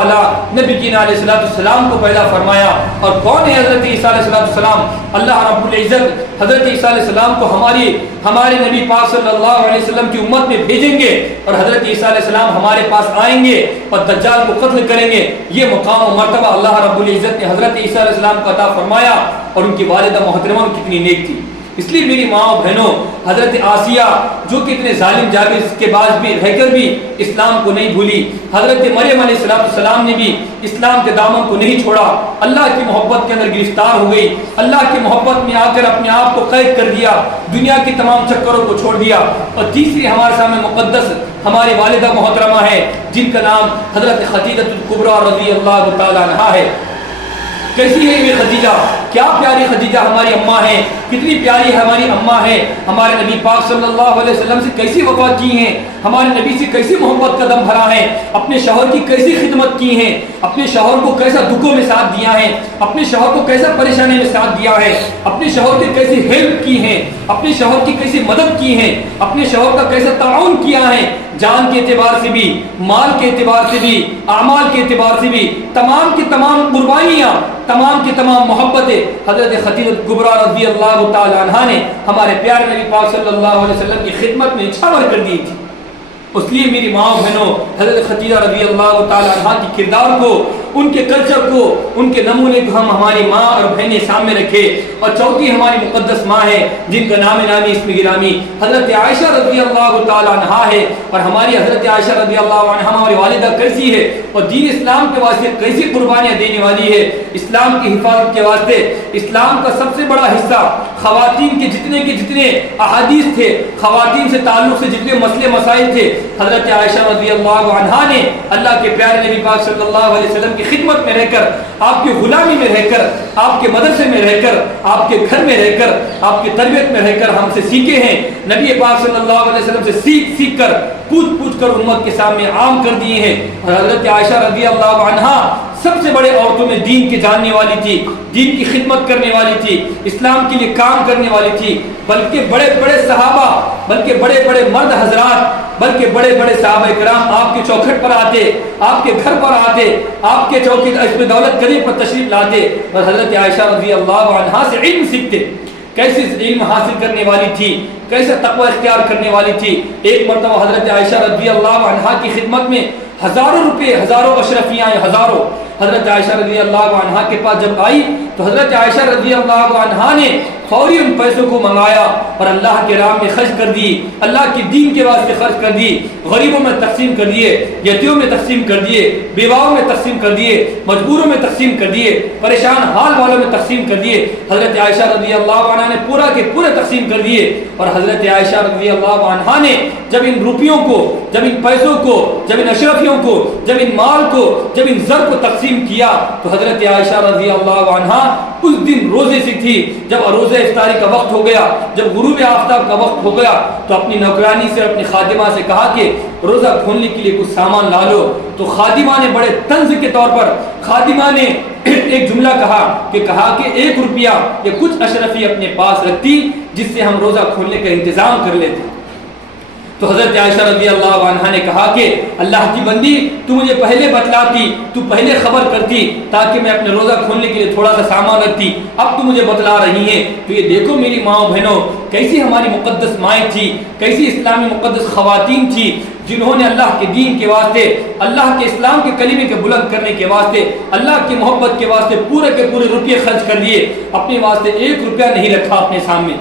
نبی کی علیہ السلام کو پیدا فرمایا۔ اور کون ہے حضرت عیسیٰ علیہ السلام؟ اللہ رب العزت حضرت عیسیٰ علیہ السلام کو ہمارے نبی پاک صلی اللہ علیہ وسلم کی امت میں بھیجیں گے، اور حضرت عیسیٰ علیہ السلام ہمارے پاس آئیں گے اور دجال کو قتل کریں گے۔ یہ مقام و مرتبہ اللہ رب العزت نے حضرت عیسیٰ علیہ السلام کو عطا فرمایا، اور ان کی والدہ محترمہ کتنی نیک تھی۔ اس لیے میری ماں و بہنوں، حضرت آسیہ جو کہ اتنے ظالم جابر کے بعد بھی رہ کر بھی اسلام کو نہیں بھولی، حضرت مریم علیہ السلام نے بھی اسلام کے دامن کو نہیں چھوڑا، اللہ کی محبت کے اندر گرفتار ہو گئی، اللہ کی محبت میں آ کر اپنے آپ کو قید کر دیا، دنیا کی تمام چکروں کو چھوڑ دیا۔ اور تیسری ہمارے سامنے مقدس ہماری والدہ محترمہ ہے، جن کا نام حضرت خدیجہ الکبریٰ رضی اللہ تعالی عنہا ہے۔ کیسی ہے یہ خدیجہ؟ کیا پیاری خدیجہ ہماری اماں ہے، کتنی پیاری ہماری اماں ہے، ہمارے نبی پاک صلی اللہ علیہ وسلم سے کیسی وفا کی ہیں، ہمارے نبی سے کیسی محبت کا دم بھرا ہے، اپنے شوہر کی کیسی خدمت کی ہیں، اپنے شوہر کو کیسا دکھوں میں ساتھ دیا ہے، اپنے شوہر کو کیسا پریشانی میں ساتھ دیا ہے، اپنے شوہر کی کیسی ہیلپ کی ہے، اپنے شوہر کی کیسی مدد کی ہے، اپنے شوہر کا کیسا تعاون کیا ہے، جان کے اعتبار سے بھی، مال کے اعتبار سے بھی، اعمال کے اعتبار سے بھی، تمام کی تمام قربانیاں، تمام کی تمام محبتیں حضرت خدیجہ الکبریٰ رضی اللہ تعالی عنہا نے ہمارے پیارے نبی پاک صلی اللہ علیہ وسلم کی خدمت میں نچھاور کر دی تھی۔ اس لیے میری ماں بہنوں، حضرت خدیجہ رضی اللہ تعالی عنہا کی کردار کو، ان کے کلچر کو، ان کے نمونے کو ہم ہماری ماں اور بہنیں سامنے رکھے۔ اور چوتھی ہماری مقدس ماں ہے، جن کا نام نامی اسم گرامی حضرت عائشہ رضی اللہ تعالی عنہا ہے۔ اور ہماری حضرت عائشہ رضی اللہ عنہا ہماری والدہ کیسی ہے، اور دین اسلام کے واسطے کیسی قربانیاں دینے والی ہے، اسلام کی حفاظت کے واسطے۔ اسلام کا سب سے بڑا حصہ خواتین کے جتنے احادیث تھے، خواتین سے تعلق سے جتنے مسئلے مسائل تھے، حضرت عائشہ رضی اللہ عنہا نے اللہ کے پیارے نبی پاک صلی اللہ علیہ وسلم کی خدمت میں رہ کر، آپ کی غلامی میں رہ کر، آپ کے مدرسے میں رہ کر، آپ کے گھر میں رہ کر، آپ کی تربیت میں رہ کر ہم سے سیکھے ہیں۔ نبی پاک صلی اللہ علیہ وسلم سے سیکھ کر، پوچھ کر امت کے سامنے عام کر دیے ہیں۔ اور حضرت عائشہ رضی اللہ عنہا سب سے بڑے عورتوں میں دین کی جاننے والی تھی، دین کی خدمت کرنے والی تھی، اسلام کے لیے کام کرنے والی تھی، بلکہ بڑے بڑے صحابہ، بلکہ بڑے بڑے مرد حضرات، بلکہ بڑے بڑے صحابہ کرام آپ کے چوکھٹ پر آتے، آپ کے گھر پر آتے، آپ کے چوکی اس میں دولت گنج پر تشریف لاتے، اور حضرت عائشہ رضی اللہ عنہا سے علم سیکھتے۔ کیسے علم حاصل کرنے والی تھی، کیسے تقوی اختیار کرنے والی تھی۔ ایک مرتبہ حضرت عائشہ رضی اللہ عنہا کی خدمت میں ہزاروں روپے، ہزاروں اشرفیاں، ہزاروں حضرت عائشہ رضی اللہ عنہا کے پاس جب آئی تو حضرت عائشہ رضی اللہ عنہا نے فوری ان پیسوں کو منگایا اور اللہ کے راہ میں خرچ کر دی، اللہ کے دین کے واسطے خرچ کر دی، غریبوں میں تقسیم کر دیے، یتیموں میں تقسیم کر دیے، بیواؤں میں تقسیم کر دیے، مجبوروں میں تقسیم کر دیے، پریشان حال والوں میں تقسیم کر دیے۔ حضرت عائشہ رضی اللہ عنہا نے پورا کے پورے تقسیم کر دیے۔ اور حضرت عائشہ رضی اللہ عنہا نے جب ان روپیوں کو، جب ان پیسوں کو، جب ان اشرفیوں کو، جب ان مال کو، جب ان زر کو تقسیم کیا تو حضرت عائشہ رضی اللہ عنہا اس دن روزے سے تھی۔ جب روزہ افطاری کا وقت ہو گیا، جب غروب آفتاب کا وقت ہو گیا تو اپنی نوکرانی سے، اپنی خادمہ سے کہا کہ روزہ کھولنے کے لیے کچھ سامان لا لو۔ تو خادمہ نے بڑے طنز کے طور پر خادمہ نے ایک جملہ کہا کہ 1 روپیہ یا کچھ اشرفی اپنے پاس رکھتی جس سے ہم روزہ کھولنے کا انتظام کر لیتے۔ تو حضرت عائشہ رضی اللہ عنہا نے کہا کہ اللہ کی بندی، تو مجھے پہلے بتلاتی، تو پہلے خبر کرتی تاکہ میں اپنے روزہ کھولنے کے لیے تھوڑا سا سامان رکھتی، اب تو مجھے بتلا رہی ہیں۔ تو یہ دیکھو میری ماں و بہنوں، کیسی ہماری مقدس مائیں تھی، کیسی اسلامی مقدس خواتین تھی جنہوں نے اللہ کے دین کے واسطے، اللہ کے اسلام کے کلمے کے بلند کرنے کے واسطے، اللہ کی محبت کے واسطے پورے کے پورے روپیے خرچ کر دیے، اپنے واسطے 1 روپیہ نہیں رکھا اپنے سامنے۔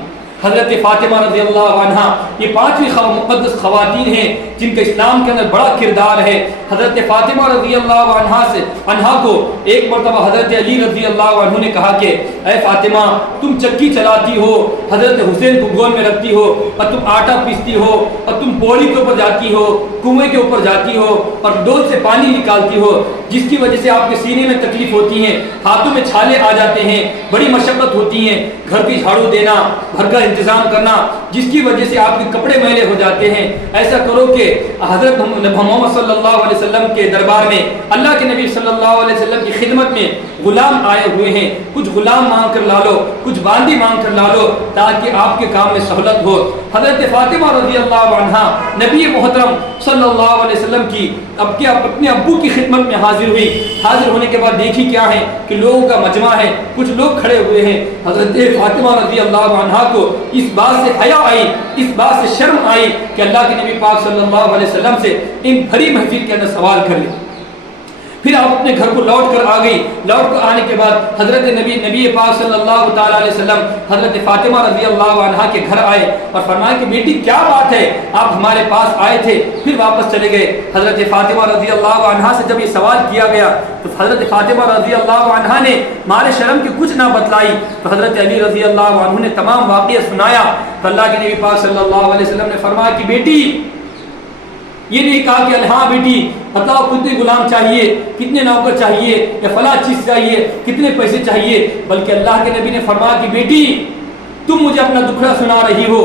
حضرت فاطمہ رضی اللہ عنہا یہ 5 مقدس خواتین ہیں جن کا اسلام کے اندر بڑا کردار ہے۔ حضرت فاطمہ رضی اللہ عنہا کو ایک مرتبہ حضرت علی رضی اللہ عنہ نے کہا کہ اے فاطمہ تم چکی چلاتی ہو، حضرت حسین کو گول میں رکھتی ہو، اور تم آٹا پیستی ہو، اور تم پوڑی کے اوپر جاتی ہو، کنویں کے اوپر جاتی ہو اور ڈول سے پانی نکالتی ہو، جس کی وجہ سے آپ کے سینے میں تکلیف ہوتی ہے، ہاتھوں میں چھالے آ جاتے ہیں، بڑی مشقت ہوتی ہے، گھر کی جھاڑو دینا، گھر کا انتظام کرنا، جس کی وجہ سے آپ کے کپڑے میلے ہو جاتے ہیں۔ ایسا کرو کہ حضرت محمد صلی اللہ علیہ وسلم کے دربار میں اللہ کے نبی صلی اللہ علیہ وسلم کی خدمت میں غلام آئے ہوئے ہیں، کچھ غلام مانگ کر لا لو، کچھ باندی مانگ کر لا لو تاکہ آپ کے کام میں سہولت ہو۔ حضرت فاطمہ رضی اللہ عنہا نبی محترم صلی اللہ علیہ وسلم کی اپنے ابو کی خدمت میں حاضر ہوئی۔ حاضر ہونے کے بعد دیکھی کیا ہے کہ لوگوں کا مجمع ہے، کچھ لوگ کھڑے ہوئے ہیں۔ حضرت فاطمہ رضی اللہ عنہا کو اس بات سے حیا آئی، اس بات سے شرم آئی کہ اللہ کے نبی پاک صلی اللہ علیہ وسلم سے ان بھری محفل کے اندر سوال کر لیں۔ پھر آپ اپنے گھر کو لوٹ کر آ گئی۔ لوٹ کر آنے کے بعد حضرت نبی پاک صلی اللہ تعالیٰ علیہ وسلم حضرت فاطمہ رضی اللہ عنہا کے گھر آئے اور فرمایا کہ بیٹی کیا بات ہے، آپ ہمارے پاس آئے تھے پھر واپس چلے گئے۔ حضرت فاطمہ رضی اللہ عنہا سے جب یہ سوال کیا گیا تو حضرت فاطمہ رضی اللہ عنہا نے مارے شرم کی کچھ نہ بتلائی، تو حضرت علی رضی اللہ عنہ نے تمام واقعہ سنایا۔ تو اللہ کے نبی پاک صلی اللہ علیہ وسلم نے فرمایا کہ بیٹی یہ نہیں کہا کہ ہاں بیٹی بتاؤ کتنے غلام چاہیے، کتنے نوکر چاہیے، یا فلاں چیز چاہیے، کتنے پیسے چاہیے، بلکہ اللہ کے نبی نے فرمایا کہ بیٹی تم مجھے اپنا دکھڑا سنا رہی ہو،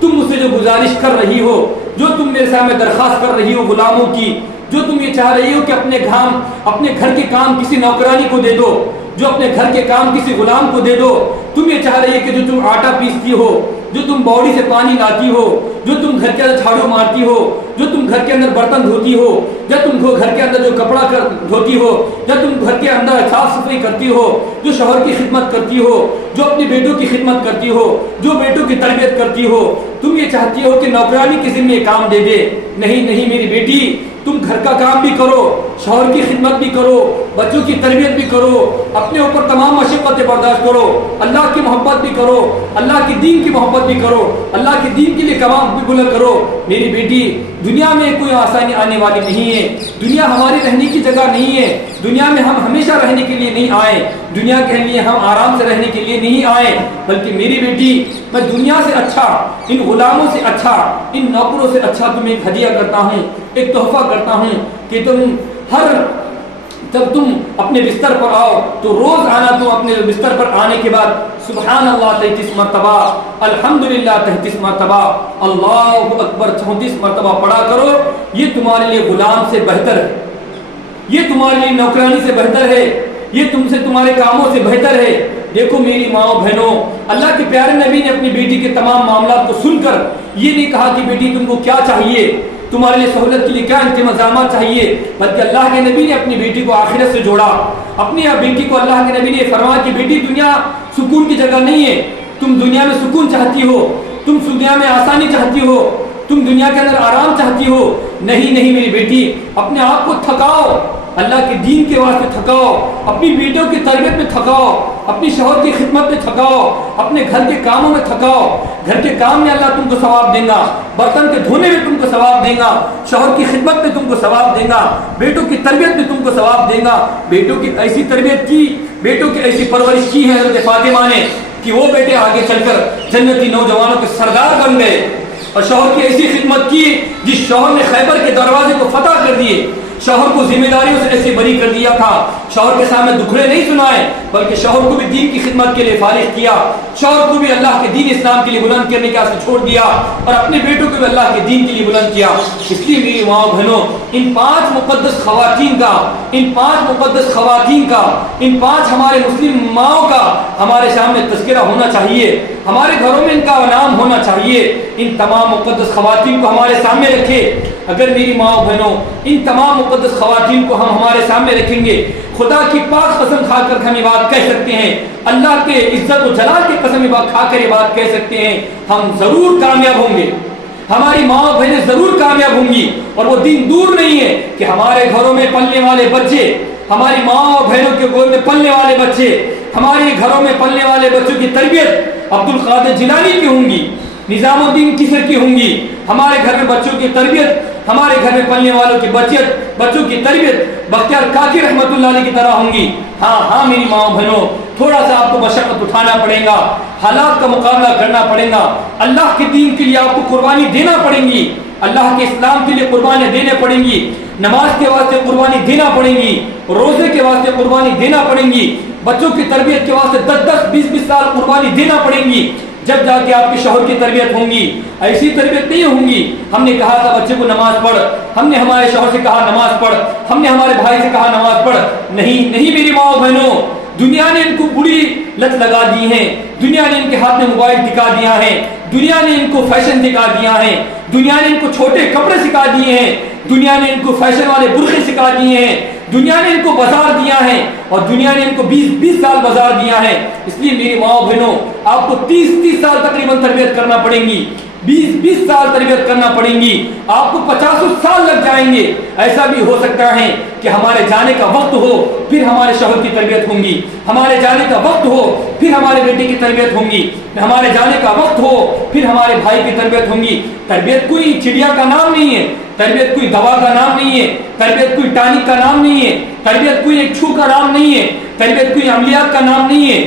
تم مجھ سے جو گزارش کر رہی ہو، جو تم میرے سامنے درخواست کر رہی ہو غلاموں کی، جو تم یہ چاہ رہی ہو کہ اپنے گھر کے کام کسی نوکرانی کو دے دو، جو اپنے گھر کے کام کسی غلام کو دے دو، تم یہ چاہ رہی ہے کہ جو تم آٹا پیستی ہو، جو تم باوڑی سے پانی لاتی ہو، جو تم گھر کے اندر جھاڑو مارتی ہو، جو تم گھر کے اندر برتن دھوتی ہو، یا تم گھر کے اندر جو کپڑا دھوتی ہو، یا تم گھر کے اندر صاف صفائی کرتی ہو، جو شوہر کی خدمت کرتی ہو، جو اپنے بیٹوں کی خدمت کرتی ہو، جو بیٹوں کی تربیت کرتی ہو، تم یہ چاہتی ہو کہ نوکرانی کے ذمہ کام دے دے۔ نہیں نہیں میری بیٹی، تم گھر کا کام بھی کرو، شوہر کی خدمت بھی کرو، بچوں کی تربیت بھی کرو، اپنے اوپر تمام مشقتیں برداشت کرو، اللہ کی محبت بھی کرو، اللہ کی دین کی محبت بھی کرو، اللہ کے دین کے لیے کلام بھی بلند کرو۔ میری بیٹی دنیا میں کوئی آسانی آنے والی نہیں ہے، دنیا ہماری رہنے کی جگہ نہیں ہے، دنیا میں ہم ہمیشہ رہنے کے لیے نہیں آئے، دنیا کے لیے ہم آرام سے رہنے کے لیے نہیں آئے، بلکہ میری بیٹی میں دنیا سے اچھا، ان غلاموں سے اچھا، ان نوکروں سے اچھا تمہیں ایک ہدیہ کرتا ہوں، ایک تحفہ کرتا ہوں کہ جب تم اپنے بستر پر آؤ تو روز آنا، تم اپنے بستر پر آنے کے بعد سبحان اللہ 33 مرتبہ، الحمدللہ 33 مرتبہ، اللہ اکبر 34 مرتبہ پڑھا کرو۔ یہ تمہارے لیے غلام سے بہتر ہے، یہ تمہارے لیے نوکرانی سے بہتر ہے، یہ تمہارے کاموں سے بہتر ہے۔ دیکھو میری ماں بہنوں، اللہ کے پیارے نبی نے اپنی بیٹی کے تمام معاملات کو سن کر یہ نہیں کہا کہ بیٹی تم کو کیا چاہیے، تمہارے لیے سہولت کے لیے کیا انتظامات چاہیے، بلکہ اللہ کے نبی نے اپنی بیٹی کو آخرت سے جوڑا۔ اپنی بیٹی کو اللہ کے نبی نے فرمایا کہ بیٹی دنیا سکون کی جگہ نہیں ہے، تم دنیا میں سکون چاہتی ہو، تم دنیا میں آسانی چاہتی ہو، تم دنیا کے اندر آرام چاہتی ہو، نہیں نہیں میری بیٹی اپنے آپ کو تھکاؤ، اللہ کے دین کے واسطے تھکاؤ، اپنی بیٹیوں کی تربیت میں تھکاؤ، اپنی شوہر کی خدمت میں تھکاؤ، اپنے گھر کے کاموں میں تھکاؤ۔ گھر کے کام میں اللہ تم کو ثواب دے گا، برتن کے دھونے میں تم کو ثواب دے گا، شوہر کی خدمت میں تم کو ثواب دے گا، بیٹوں کی تربیت میں تم کو ثواب دے گا۔ بیٹوں کی ایسی تربیت کی، بیٹوں کی ایسی پرورش کی ہے حضرت فاطمہ نے کہ وہ بیٹے آگے چل کر جنتی نوجوانوں کے سردار بن گئے، اور شوہر کی ایسی خدمت کی جس شوہر نے خیبر کے دروازے کو فتح کر دیے، شوہر کو ذمہ داریوں سے ایسے بری کر دیا تھا، شوہر کے سامنے دکھڑے نہیں سنائے بلکہ شوہر کو بھی دین کی خدمت کے لیے فارغ کیا، شوہر کو بھی اللہ کے دین اسلام کے لیے بلند کرنے کے واسطے چھوڑ دیا، اور اپنے بیٹوں کو بھی اللہ کے دین کے لیے بلند کیا۔ اس لیے میری ماں بہنوں، ان 5 مقدس خواتین کا، ان 5 مقدس خواتین کا، ان 5 ہمارے مسلم ماؤں کا ہمارے سامنے تذکرہ ہونا چاہیے، ہمارے گھروں میں ان کا نام ہونا چاہیے۔ ان تمام مقدس خواتین کو ہمارے سامنے رکھے۔ اگر میری ماں بہنوں ان تمام مقدس خواتین کو ہم ہمارے سامنے رکھیں گے، خدا کی پاک قسم کھا کر ہم یہ بات کہہ سکتے ہیں، اللہ کے عزت و جلال کی قسم یہ بات کھا کر یہ بات کہہ سکتے ہیں، ہم ضرور کامیاب ہوں گے، ہماری ماں بہنیں ضرور کامیاب ہوں گی۔ اور وہ دن دور نہیں ہے کہ ہمارے گھروں میں پلنے والے بچے، ہماری ماں اور بہنوں کے گود میں پلنے والے بچے، ہمارے گھروں میں پلنے والے بچوں کی تربیت عبد القادر جیلانی کی ہوں گی، نظام الدین کسر کی ہوں گی. ہمارے گھر میں بچوں کی تربیت، ہمارے گھر میں پلنے والوں کی بچوں کی تربیت بختیار کاکی رحمت اللہ علیہ کی طرح ہوں گی. ہاں میری ماں بہنوں، تھوڑا سا آپ کو مشقت اٹھانا پڑے گا، حالات کا مقابلہ کرنا پڑے گا، اللہ کے دین کے لیے آپ کو قربانی دینا پڑیں گی، اللہ کے اسلام کے لیے قربانی دینے پڑیں گی، نماز کے واسطے قربانی دینا پڑیں گی، روزے کے واسطے قربانی دینا پڑیں گی، بچوں کی تربیت کے واسطے 10-20 سال قربانی دینا پڑیں گی. جب جا کے آپ کے شوہر کی تربیت ہوں گی. ایسی تربیت نہیں ہوں گی ہم نے کہا تھا بچے کو نماز پڑھ، ہم نے ہمارے شوہر سے کہا نماز پڑھ، ہم نے ہمارے بھائی سے کہا نماز پڑھ. نہیں میری ماں بہنوں، دنیا نے ان کو بری لت لگا دی ہے، دنیا نے ان کے ہاتھ میں موبائل دکھا دیا ہے، دنیا نے ان کو فیشن دکھا دیا ہے، دنیا نے ان کو چھوٹے کپڑے سکھا دیے ہیں، دنیا نے ان کو فیشن والے برقعے سکھا دیے ہیں، دنیا نے ان کو بازار دیا ہے، اور دنیا نے ان کو 20 سال بازار دیا ہے. اس لیے میری ماں بہنوں، آپ کو 30 سال تقریباً تربیت کرنا پڑیں گی، 20 سال تربیت کرنا پڑیں گی، آپ کو 50 سال لگ جائیں گے. ایسا بھی ہو سکتا ہے کہ ہمارے جانے کا وقت ہو پھر ہمارے شوہر کی تربیت ہوں گی، ہمارے جانے کا وقت ہو پھر ہمارے بیٹے کی تربیت ہوں گی، ہمارے جانے کا وقت ہو پھر ہمارے بھائی کی تربیت ہوں گی. تربیت کوئی چڑیا کا نام نہیں ہے، تربیت کوئی دوا کا نام نہیں ہے، تربیت کوئی ٹانک کا نام نہیں ہے، تربیت کوئی ایک چھو کا نام نہیں ہے، تربیت کوئی عملیات کا نام نہیں ہے،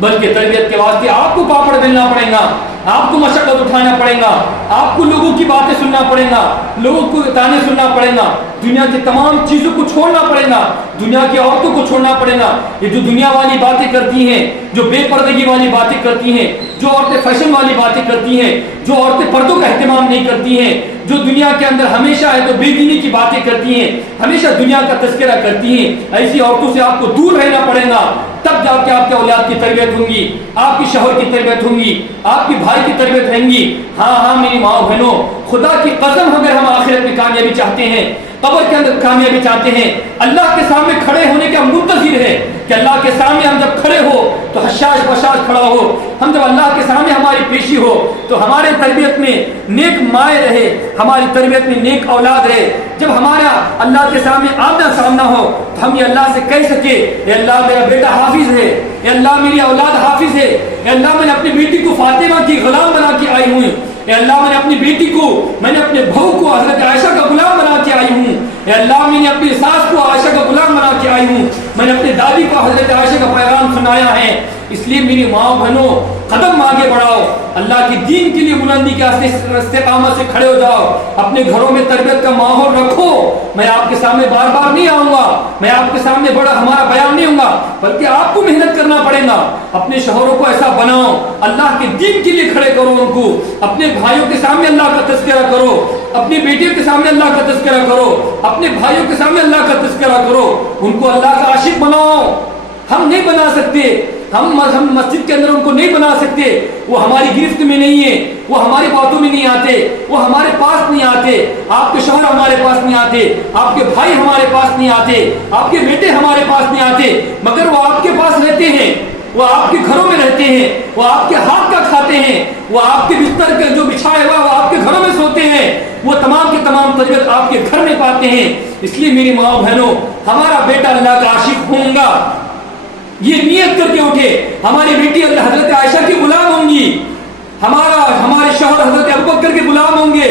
بلکہ تربیت کے واسطے آپ کو پاپڑ بیلنا پڑے گا، آپ کو مشقت اٹھانا پڑے گا، آپ کو لوگوں کی باتیں سننا پڑے گا، لوگوں کو تانے سننا پڑے گا، دنیا کی تمام چیزوں کو چھوڑنا پڑے گا، دنیا کی عورتوں کو چھوڑنا پڑے گا. یہ جو دنیا والی باتیں کرتی ہیں، جو بے پردگی والی باتیں کرتی ہیں، جو عورتیں فیشن والی باتیں کرتی ہیں، جو عورتیں پردوں کا اہتمام نہیں کرتی ہیں، جو دنیا کے اندر ہمیشہ ہے تو بے دینی کی باتیں کرتی ہیں، ہمیشہ دنیا کا تذکرہ کرتی ہیں، ایسی عورتوں سے آپ کو دور رہنا پڑے گا. تب جا کے آپ کے اولاد کی تربیت ہوں گی، آپ کی شوہر کی تربیت ہوں گی، آپ کی بھائی کی تربیت رہیں گی. ہاں میری ماں بہنوں، خدا کی قسم اگر ہم آخرت میں کامیابی چاہتے ہیں، قبر کے اندر کامیابی چاہتے ہیں، اللہ کے سامنے کھڑے ہونے کا منتظر ہے کہ اللہ کے سامنے ہم جب کھڑے ہو تو حشاش بشاش کھڑا ہو، ہم جب اللہ کے سامنے ہماری پیشی ہو تو ہمارے تربیت میں نیک مائیں رہے، ہماری تربیت میں نیک اولاد رہے. جب ہمارا اللہ کے سامنے آمنا سامنا ہو تو ہم یہ اللہ سے کہہ سکے، اے اللہ میرا بیٹا حافظ ہے، اے اللہ میری اولاد حافظ ہے، اے اللہ میں نے اپنی بیٹی کو فاطمہ کی غلام بنا کے آئی ہوں، اے اللہ میں نے اپنی بیٹی کو، میں نے اپنے بہو کو حضرت عائشہ کا غلام بنا کے آئی ہوں، اے اللہ میں نے اپنی ساس کو عائشہ کا غلام بنا کے آئی ہوں، میں نے اپنی دادی کو حضرت عائشہ کا پیغام سنایا ہے. اس لیے میری ماں بہنوں، قدم آگے بڑھاؤ، اللہ کے دین کے لیے بلندی کے استقامت سے کھڑے ہو جاؤ، اپنے گھروں میں تربیت کا ماحول رکھو. میں آپ کے سامنے بار بار نہیں آؤں گا، میں آپ کے سامنے بڑا ہمارا بیان نہیں ہوں گا، بلکہ آپ کو محنت کرنا پڑے گا. اپنے شوہروں کو ایسا بناؤ، اللہ کے دین کے لیے کھڑے کرو ان کو، اپنے بھائیوں کے سامنے اللہ کا تذکرہ کرو، اپنی بیٹیوں کے سامنے اللہ کا تذکرہ کرو، اپنے بھائیوں کے سامنے اللہ کا تذکرہ کرو، ان کو اللہ کا عاشق بناؤ. ہم نہیں بنا سکتے، ہم مسجد کے اندر ان کو نہیں بنا سکتے، وہ ہماری گرفت میں نہیں ہے، وہ ہماری باتوں میں نہیں آتے، وہ ہمارے پاس نہیں آتے. آپ کے شوہر ہمارے پاس نہیں آتے، آپ کے بھائی ہمارے پاس نہیں آتے، آپ کے بیٹے ہمارے پاس نہیں آتے، مگر وہ آپ کے پاس رہتے ہیں، وہ آپ کے گھروں میں رہتے ہیں، وہ آپ کے ہاتھ کا کھاتے ہیں، وہ آپ کے بستر کا جو بچھایا ہوا وہ آپ کے گھروں میں سوتے ہیں، وہ تمام کے تمام تربیت آپ کے گھر میں پاتے ہیں. اس لیے میری ماں بہنوں، ہمارا بیٹا اللہ کا عاشق ہوں گا، یہ نیت کر کے اٹھے. ہماری بیٹی حضرت عائشہ کی غلام ہوں گی، ہمارے شوہر حضرت ابوبکر کے غلام ہوں گے،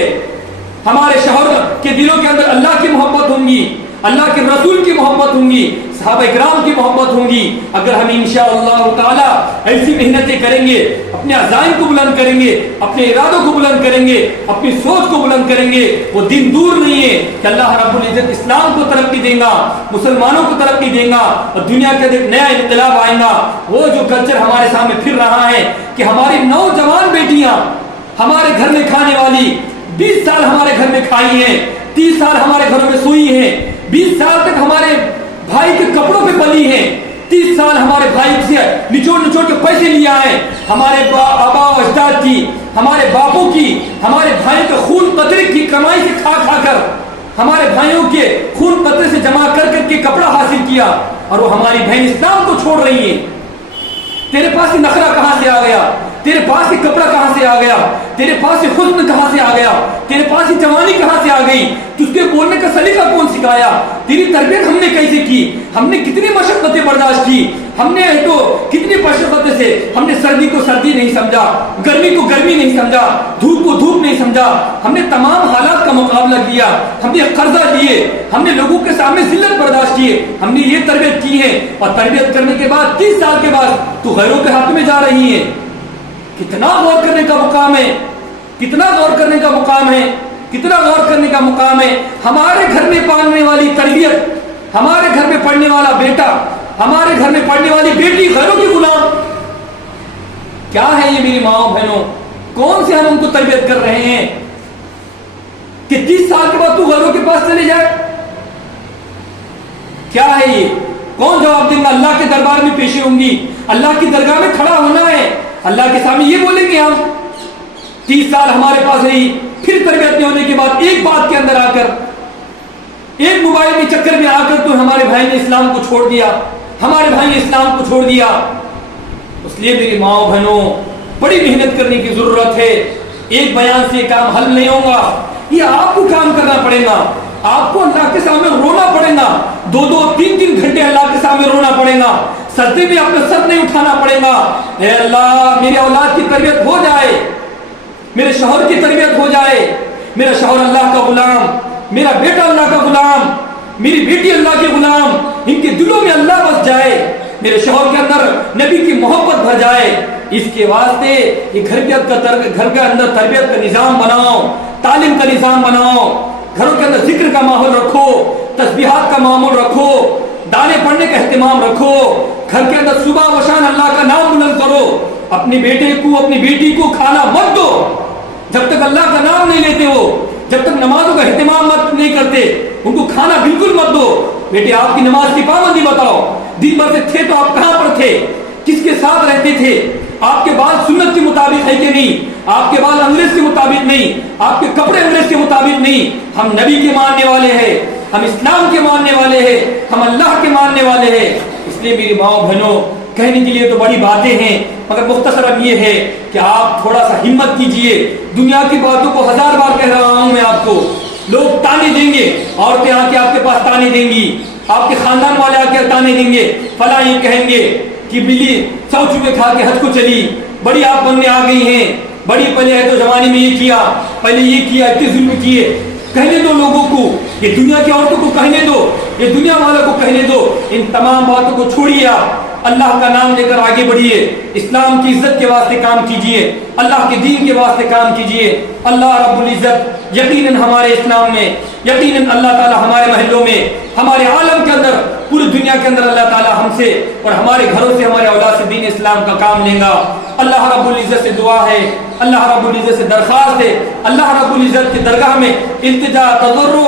ہمارے شوہر کے دلوں کے اندر اللہ کی محبت ہوں گی، اللہ کے رسول کی محبت ہوں گی، صحابہ کرام کی محبت ہوں گی. اگر ہم انشاءاللہ تعالی ایسی محنتیں کریں گے، اپنے عزائم کو بلند کریں گے، اپنے ارادوں کو بلند کریں گے، اپنی سوچ کو بلند کریں گے، وہ دن دور نہیں ہے کہ اللہ رب العزت اسلام کو ترقی دے گا، مسلمانوں کو ترقی دے گا، اور دنیا کے ایک نیا انقلاب آئے گا. وہ جو کلچر ہمارے سامنے پھر رہا ہے کہ ہماری نوجوان بیٹیاں ہمارے گھر میں کھانے والی 20 سال ہمارے گھر میں کھائی ہیں، 30 سال ہمارے گھروں میں سوئی ہیں، 20 سال تک ہمارے بھائی کے کپڑوں پہ پلی ہیں، 30 سال ہمارے بھائی سے نچوڑ کے پیسے لیا ہے، ہمارے آبا و اجداد کی، ہمارے باپوں کی، ہمارے بھائی کے خون قطرے کی کمائی سے کھا کر، ہمارے بھائیوں کے خون قطرے سے جمع کر کے کپڑا حاصل کیا، اور وہ ہماری بہن اسلام کو چھوڑ رہی ہیں. تیرے پاس یہ نخرہ کہاں سے آ گیا؟ تیرے پاس یہ کپڑا کہاں سے آ گیا؟ تیرے پاس یہ حسن کہاں سے آ گیا؟ تیرے پاس یہ جوانی کہاں سے آ گئی؟ تجھ کے بولنے کا سلیقہ کون سکھایا؟ تیری تربیت ہم نے کیسے کی؟ ہم نے کتنی مشقتیں برداشت کی؟ ہم نے تو کتنی مشقت سے ہم نے سردی کو سردی نہیں سمجھا، گرمی کو گرمی نہیں سمجھا، دھوپ کو دھوپ نہیں سمجھا، ہم نے تمام حالات کا مقابلہ کیا، ہم نے قرضہ دیے، ہم نے لوگوں کے سامنے ذلت برداشت کیے، ہم نے یہ تربیت کی ہے، اور تربیت کرنے کے بعد 30 سال کے بعد تو غیروں کے ہاتھ میں جا رہی ہے۔ کتنا غور کرنے کا مقام ہے، کتنا غور کرنے کا مقام ہے، کتنا غور کرنے کا مقام ہے۔ ہمارے گھر میں پالنے والی تربیت، ہمارے گھر میں پڑھنے والا بیٹا، ہمارے گھر میں پڑھنے والی بیٹی غیروں کی غلام، کیا ہے یہ میری ماں بہنوں؟ کون سے ہم ان کو تربیت کر رہے ہیں کہ 30 سال کے بعد تو غیروں کے پاس چلے جائے؟ کیا ہے یہ؟ کون جواب دیں گا؟ اللہ کے دربار میں پیشی ہوں گی، اللہ کی درگاہ میں کھڑا ہونا ہے، اللہ کے سامنے یہ بولیں گے ہم 30 سال ہمارے پاس رہی، پھر تربیت نہیں ہونے کے بعد ایک بات کے اندر آ کر، ایک موبائل کے چکر میں آ کر تو ہمارے بھائی نے اسلام کو چھوڑ دیا، ہمارے بھائی نے اسلام کو چھوڑ دیا۔ اس لیے میری ماں بہنوں بڑی محنت کرنے کی ضرورت ہے، ایک بیان سے یہ کام حل نہیں ہوگا، یہ آپ کو کام کرنا پڑے گا، آپ کو اللہ کے سامنے رونا پڑے گا، 2-3 گھنٹے اللہ کے سامنے رونا پڑے گا، سجدے میں اپنا سر نہیں اٹھانا پڑے گا، اے اللہ میرے اولاد کی تربیت ہو جائے، میرے شوہر کی تربیت ہو جائے، میرا شوہر اللہ کا غلام، میرا بیٹا اللہ کا غلام، میری بیٹی اللہ کے غلام، ان کے دلوں میں اللہ بس جائے، میرے شوہر کے اندر نبی کی محبت بھر جائے۔ اس کے واسطے یہ گھر کے اندر تربیت کا نظام بناؤ، تعلیم کا نظام بناؤ، گھروں کے اندر ذکر کا ماحول رکھو، تسبیحات کا ماحول رکھو، دانے پڑھنے کا اہتمام رکھو، گھر کے اندر صبح و شام اللہ کا نام بلند کرو، اپنے بیٹے کو اپنی بیٹی کو کھانا مت دو جب تک اللہ کا نام نہیں لیتے ہو، جب تک نمازوں کا اہتمام مت نہیں کرتے، ان کو کھانا بالکل مت دو۔ بیٹے آپ کی نماز کی پابندی بتاؤ، دن بھر سے تھے تو آپ کہاں پر تھے، کس کے ساتھ رہتے تھے، آپ کے بال سنت کے مطابق ہے کہ نہیں، آپ کے بال انگریز کے مطابق نہیں، آپ کے کپڑے انگریز کے مطابق نہیں، ہم نبی کے ماننے والے ہیں، ہم اسلام کے ماننے والے ہیں، ہم اللہ کے ماننے والے ہیں۔ اس لیے میری ماں بہنوں کہنے کے لیے تو بڑی باتیں ہیں، مگر مختصر اب یہ ہے کہ آپ تھوڑا سا ہمت کیجئے، دنیا کی باتوں کو 1000 بار کہہ رہا ہوں میں آپ کو، لوگ تانے دیں گے، عورتیں آ کے آپ کے پاس تانے دیں گی، آپ کے خاندان والے آ کے تانے دیں گے، فلاں یہ کہیں گے کہ بلی 100 چوبے کھا کے حج کو چلی، بڑی آپ بننے آ گئی ہیں، بڑی پہلے ہے تو زمانے میں یہ کیا، پہلے یہ کیا، اتنے ظلم کیے۔ کہنے دو لوگوں کو، یہ دنیا کی عورتوں کو کہنے دو، یہ دنیا والوں کو کہنے دو، ان تمام باتوں کو چھوڑیے، آپ اللہ کا نام لے کر آگے بڑھیے، اسلام کی عزت کے واسطے کام کیجئے، اللہ کے دین کے واسطے کام کیجئے۔ اللہ رب العزت یقیناً ہمارے اسلام میں، یقیناً اللہ تعالی ہمارے محلوں میں، ہمارے عالم کے اندر، پوری دنیا کے اندر اللہ تعالی ہم سے اور ہمارے گھروں سے، ہمارے اولاد سے دین اسلام کا کام لے گا۔ اللہ رب العزت سے دعا ہے، اللہ رب العزت سے درخواست ہے، اللہ رب العزت کی درگاہ میں التجا تضرع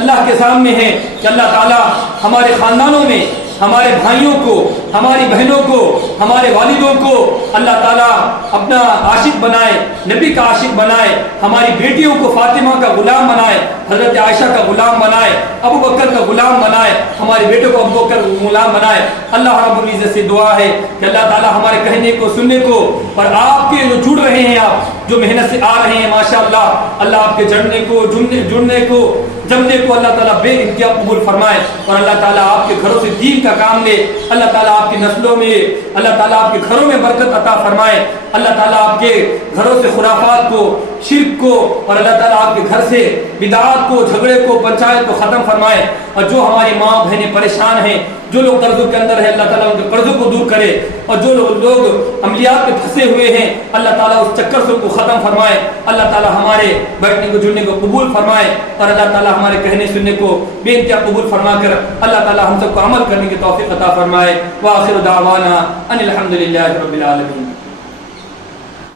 اللہ کے سامنے ہے کہ اللہ تعالی ہمارے خاندانوں میں، ہمارے بھائیوں کو، ہماری بہنوں کو، ہمارے والدوں کو اللہ تعالیٰ اپنا عاشق بنائے، نبی کا عاشق بنائے، ہماری بیٹیوں کو فاطمہ کا غلام بنائے، حضرت عائشہ کا غلام بنائے، ابو بکر کا غلام بنائے، ہمارے بیٹوں کو ابو بکر کا غلام بنائے۔ اللہ رب العزت سے دعا ہے کہ اللہ تعالیٰ ہمارے کہنے کو، سننے کو، اور آپ کے جو جڑ رہے ہیں، آپ جو محنت سے آ رہے ہیں ماشاءاللہ، اللہ آپ کے جڑنے کو، جڑنے کو، جمنے کو اللہ تعالیٰ بے انتہا قبول فرمائے، اور اللہ تعالیٰ آپ کے گھروں سے دین کا کام لے، اللہ تعالیٰ آپ کی نسلوں میں، اللہ تعالیٰ آپ کے گھروں میں برکت عطا فرمائے، اللہ تعالیٰ آپ کے گھروں سے خرافات کو، شرک کو، اور اللہ تعالیٰ آپ کے گھر سے بدعات کو، جھگڑے کو، پنچایت کو ختم فرمائے، اور جو ہماری ماں بہنیں پریشان ہیں، جو لوگ قرضوں کے اندر ہیں، اللہ تعالیٰ ان کے قرضوں کو دور کرے، اور جو لوگ عملیات میں پھنسے ہوئے ہیں، اللہ تعالیٰ اس چکر سے کو ختم فرمائے، اللہ تعالیٰ ہمارے بیٹھنے کو، جڑنے کو قبول فرمائے، اور اللہ تعالیٰ ہمارے کہنے سننے کو بے انتہا قبول فرما کر اللہ تعالیٰ ہم سب کو عمل کرنے کی توفیق عطا فرمائے۔ وآخر دعوانا ان الحمد للہ رب العالمین۔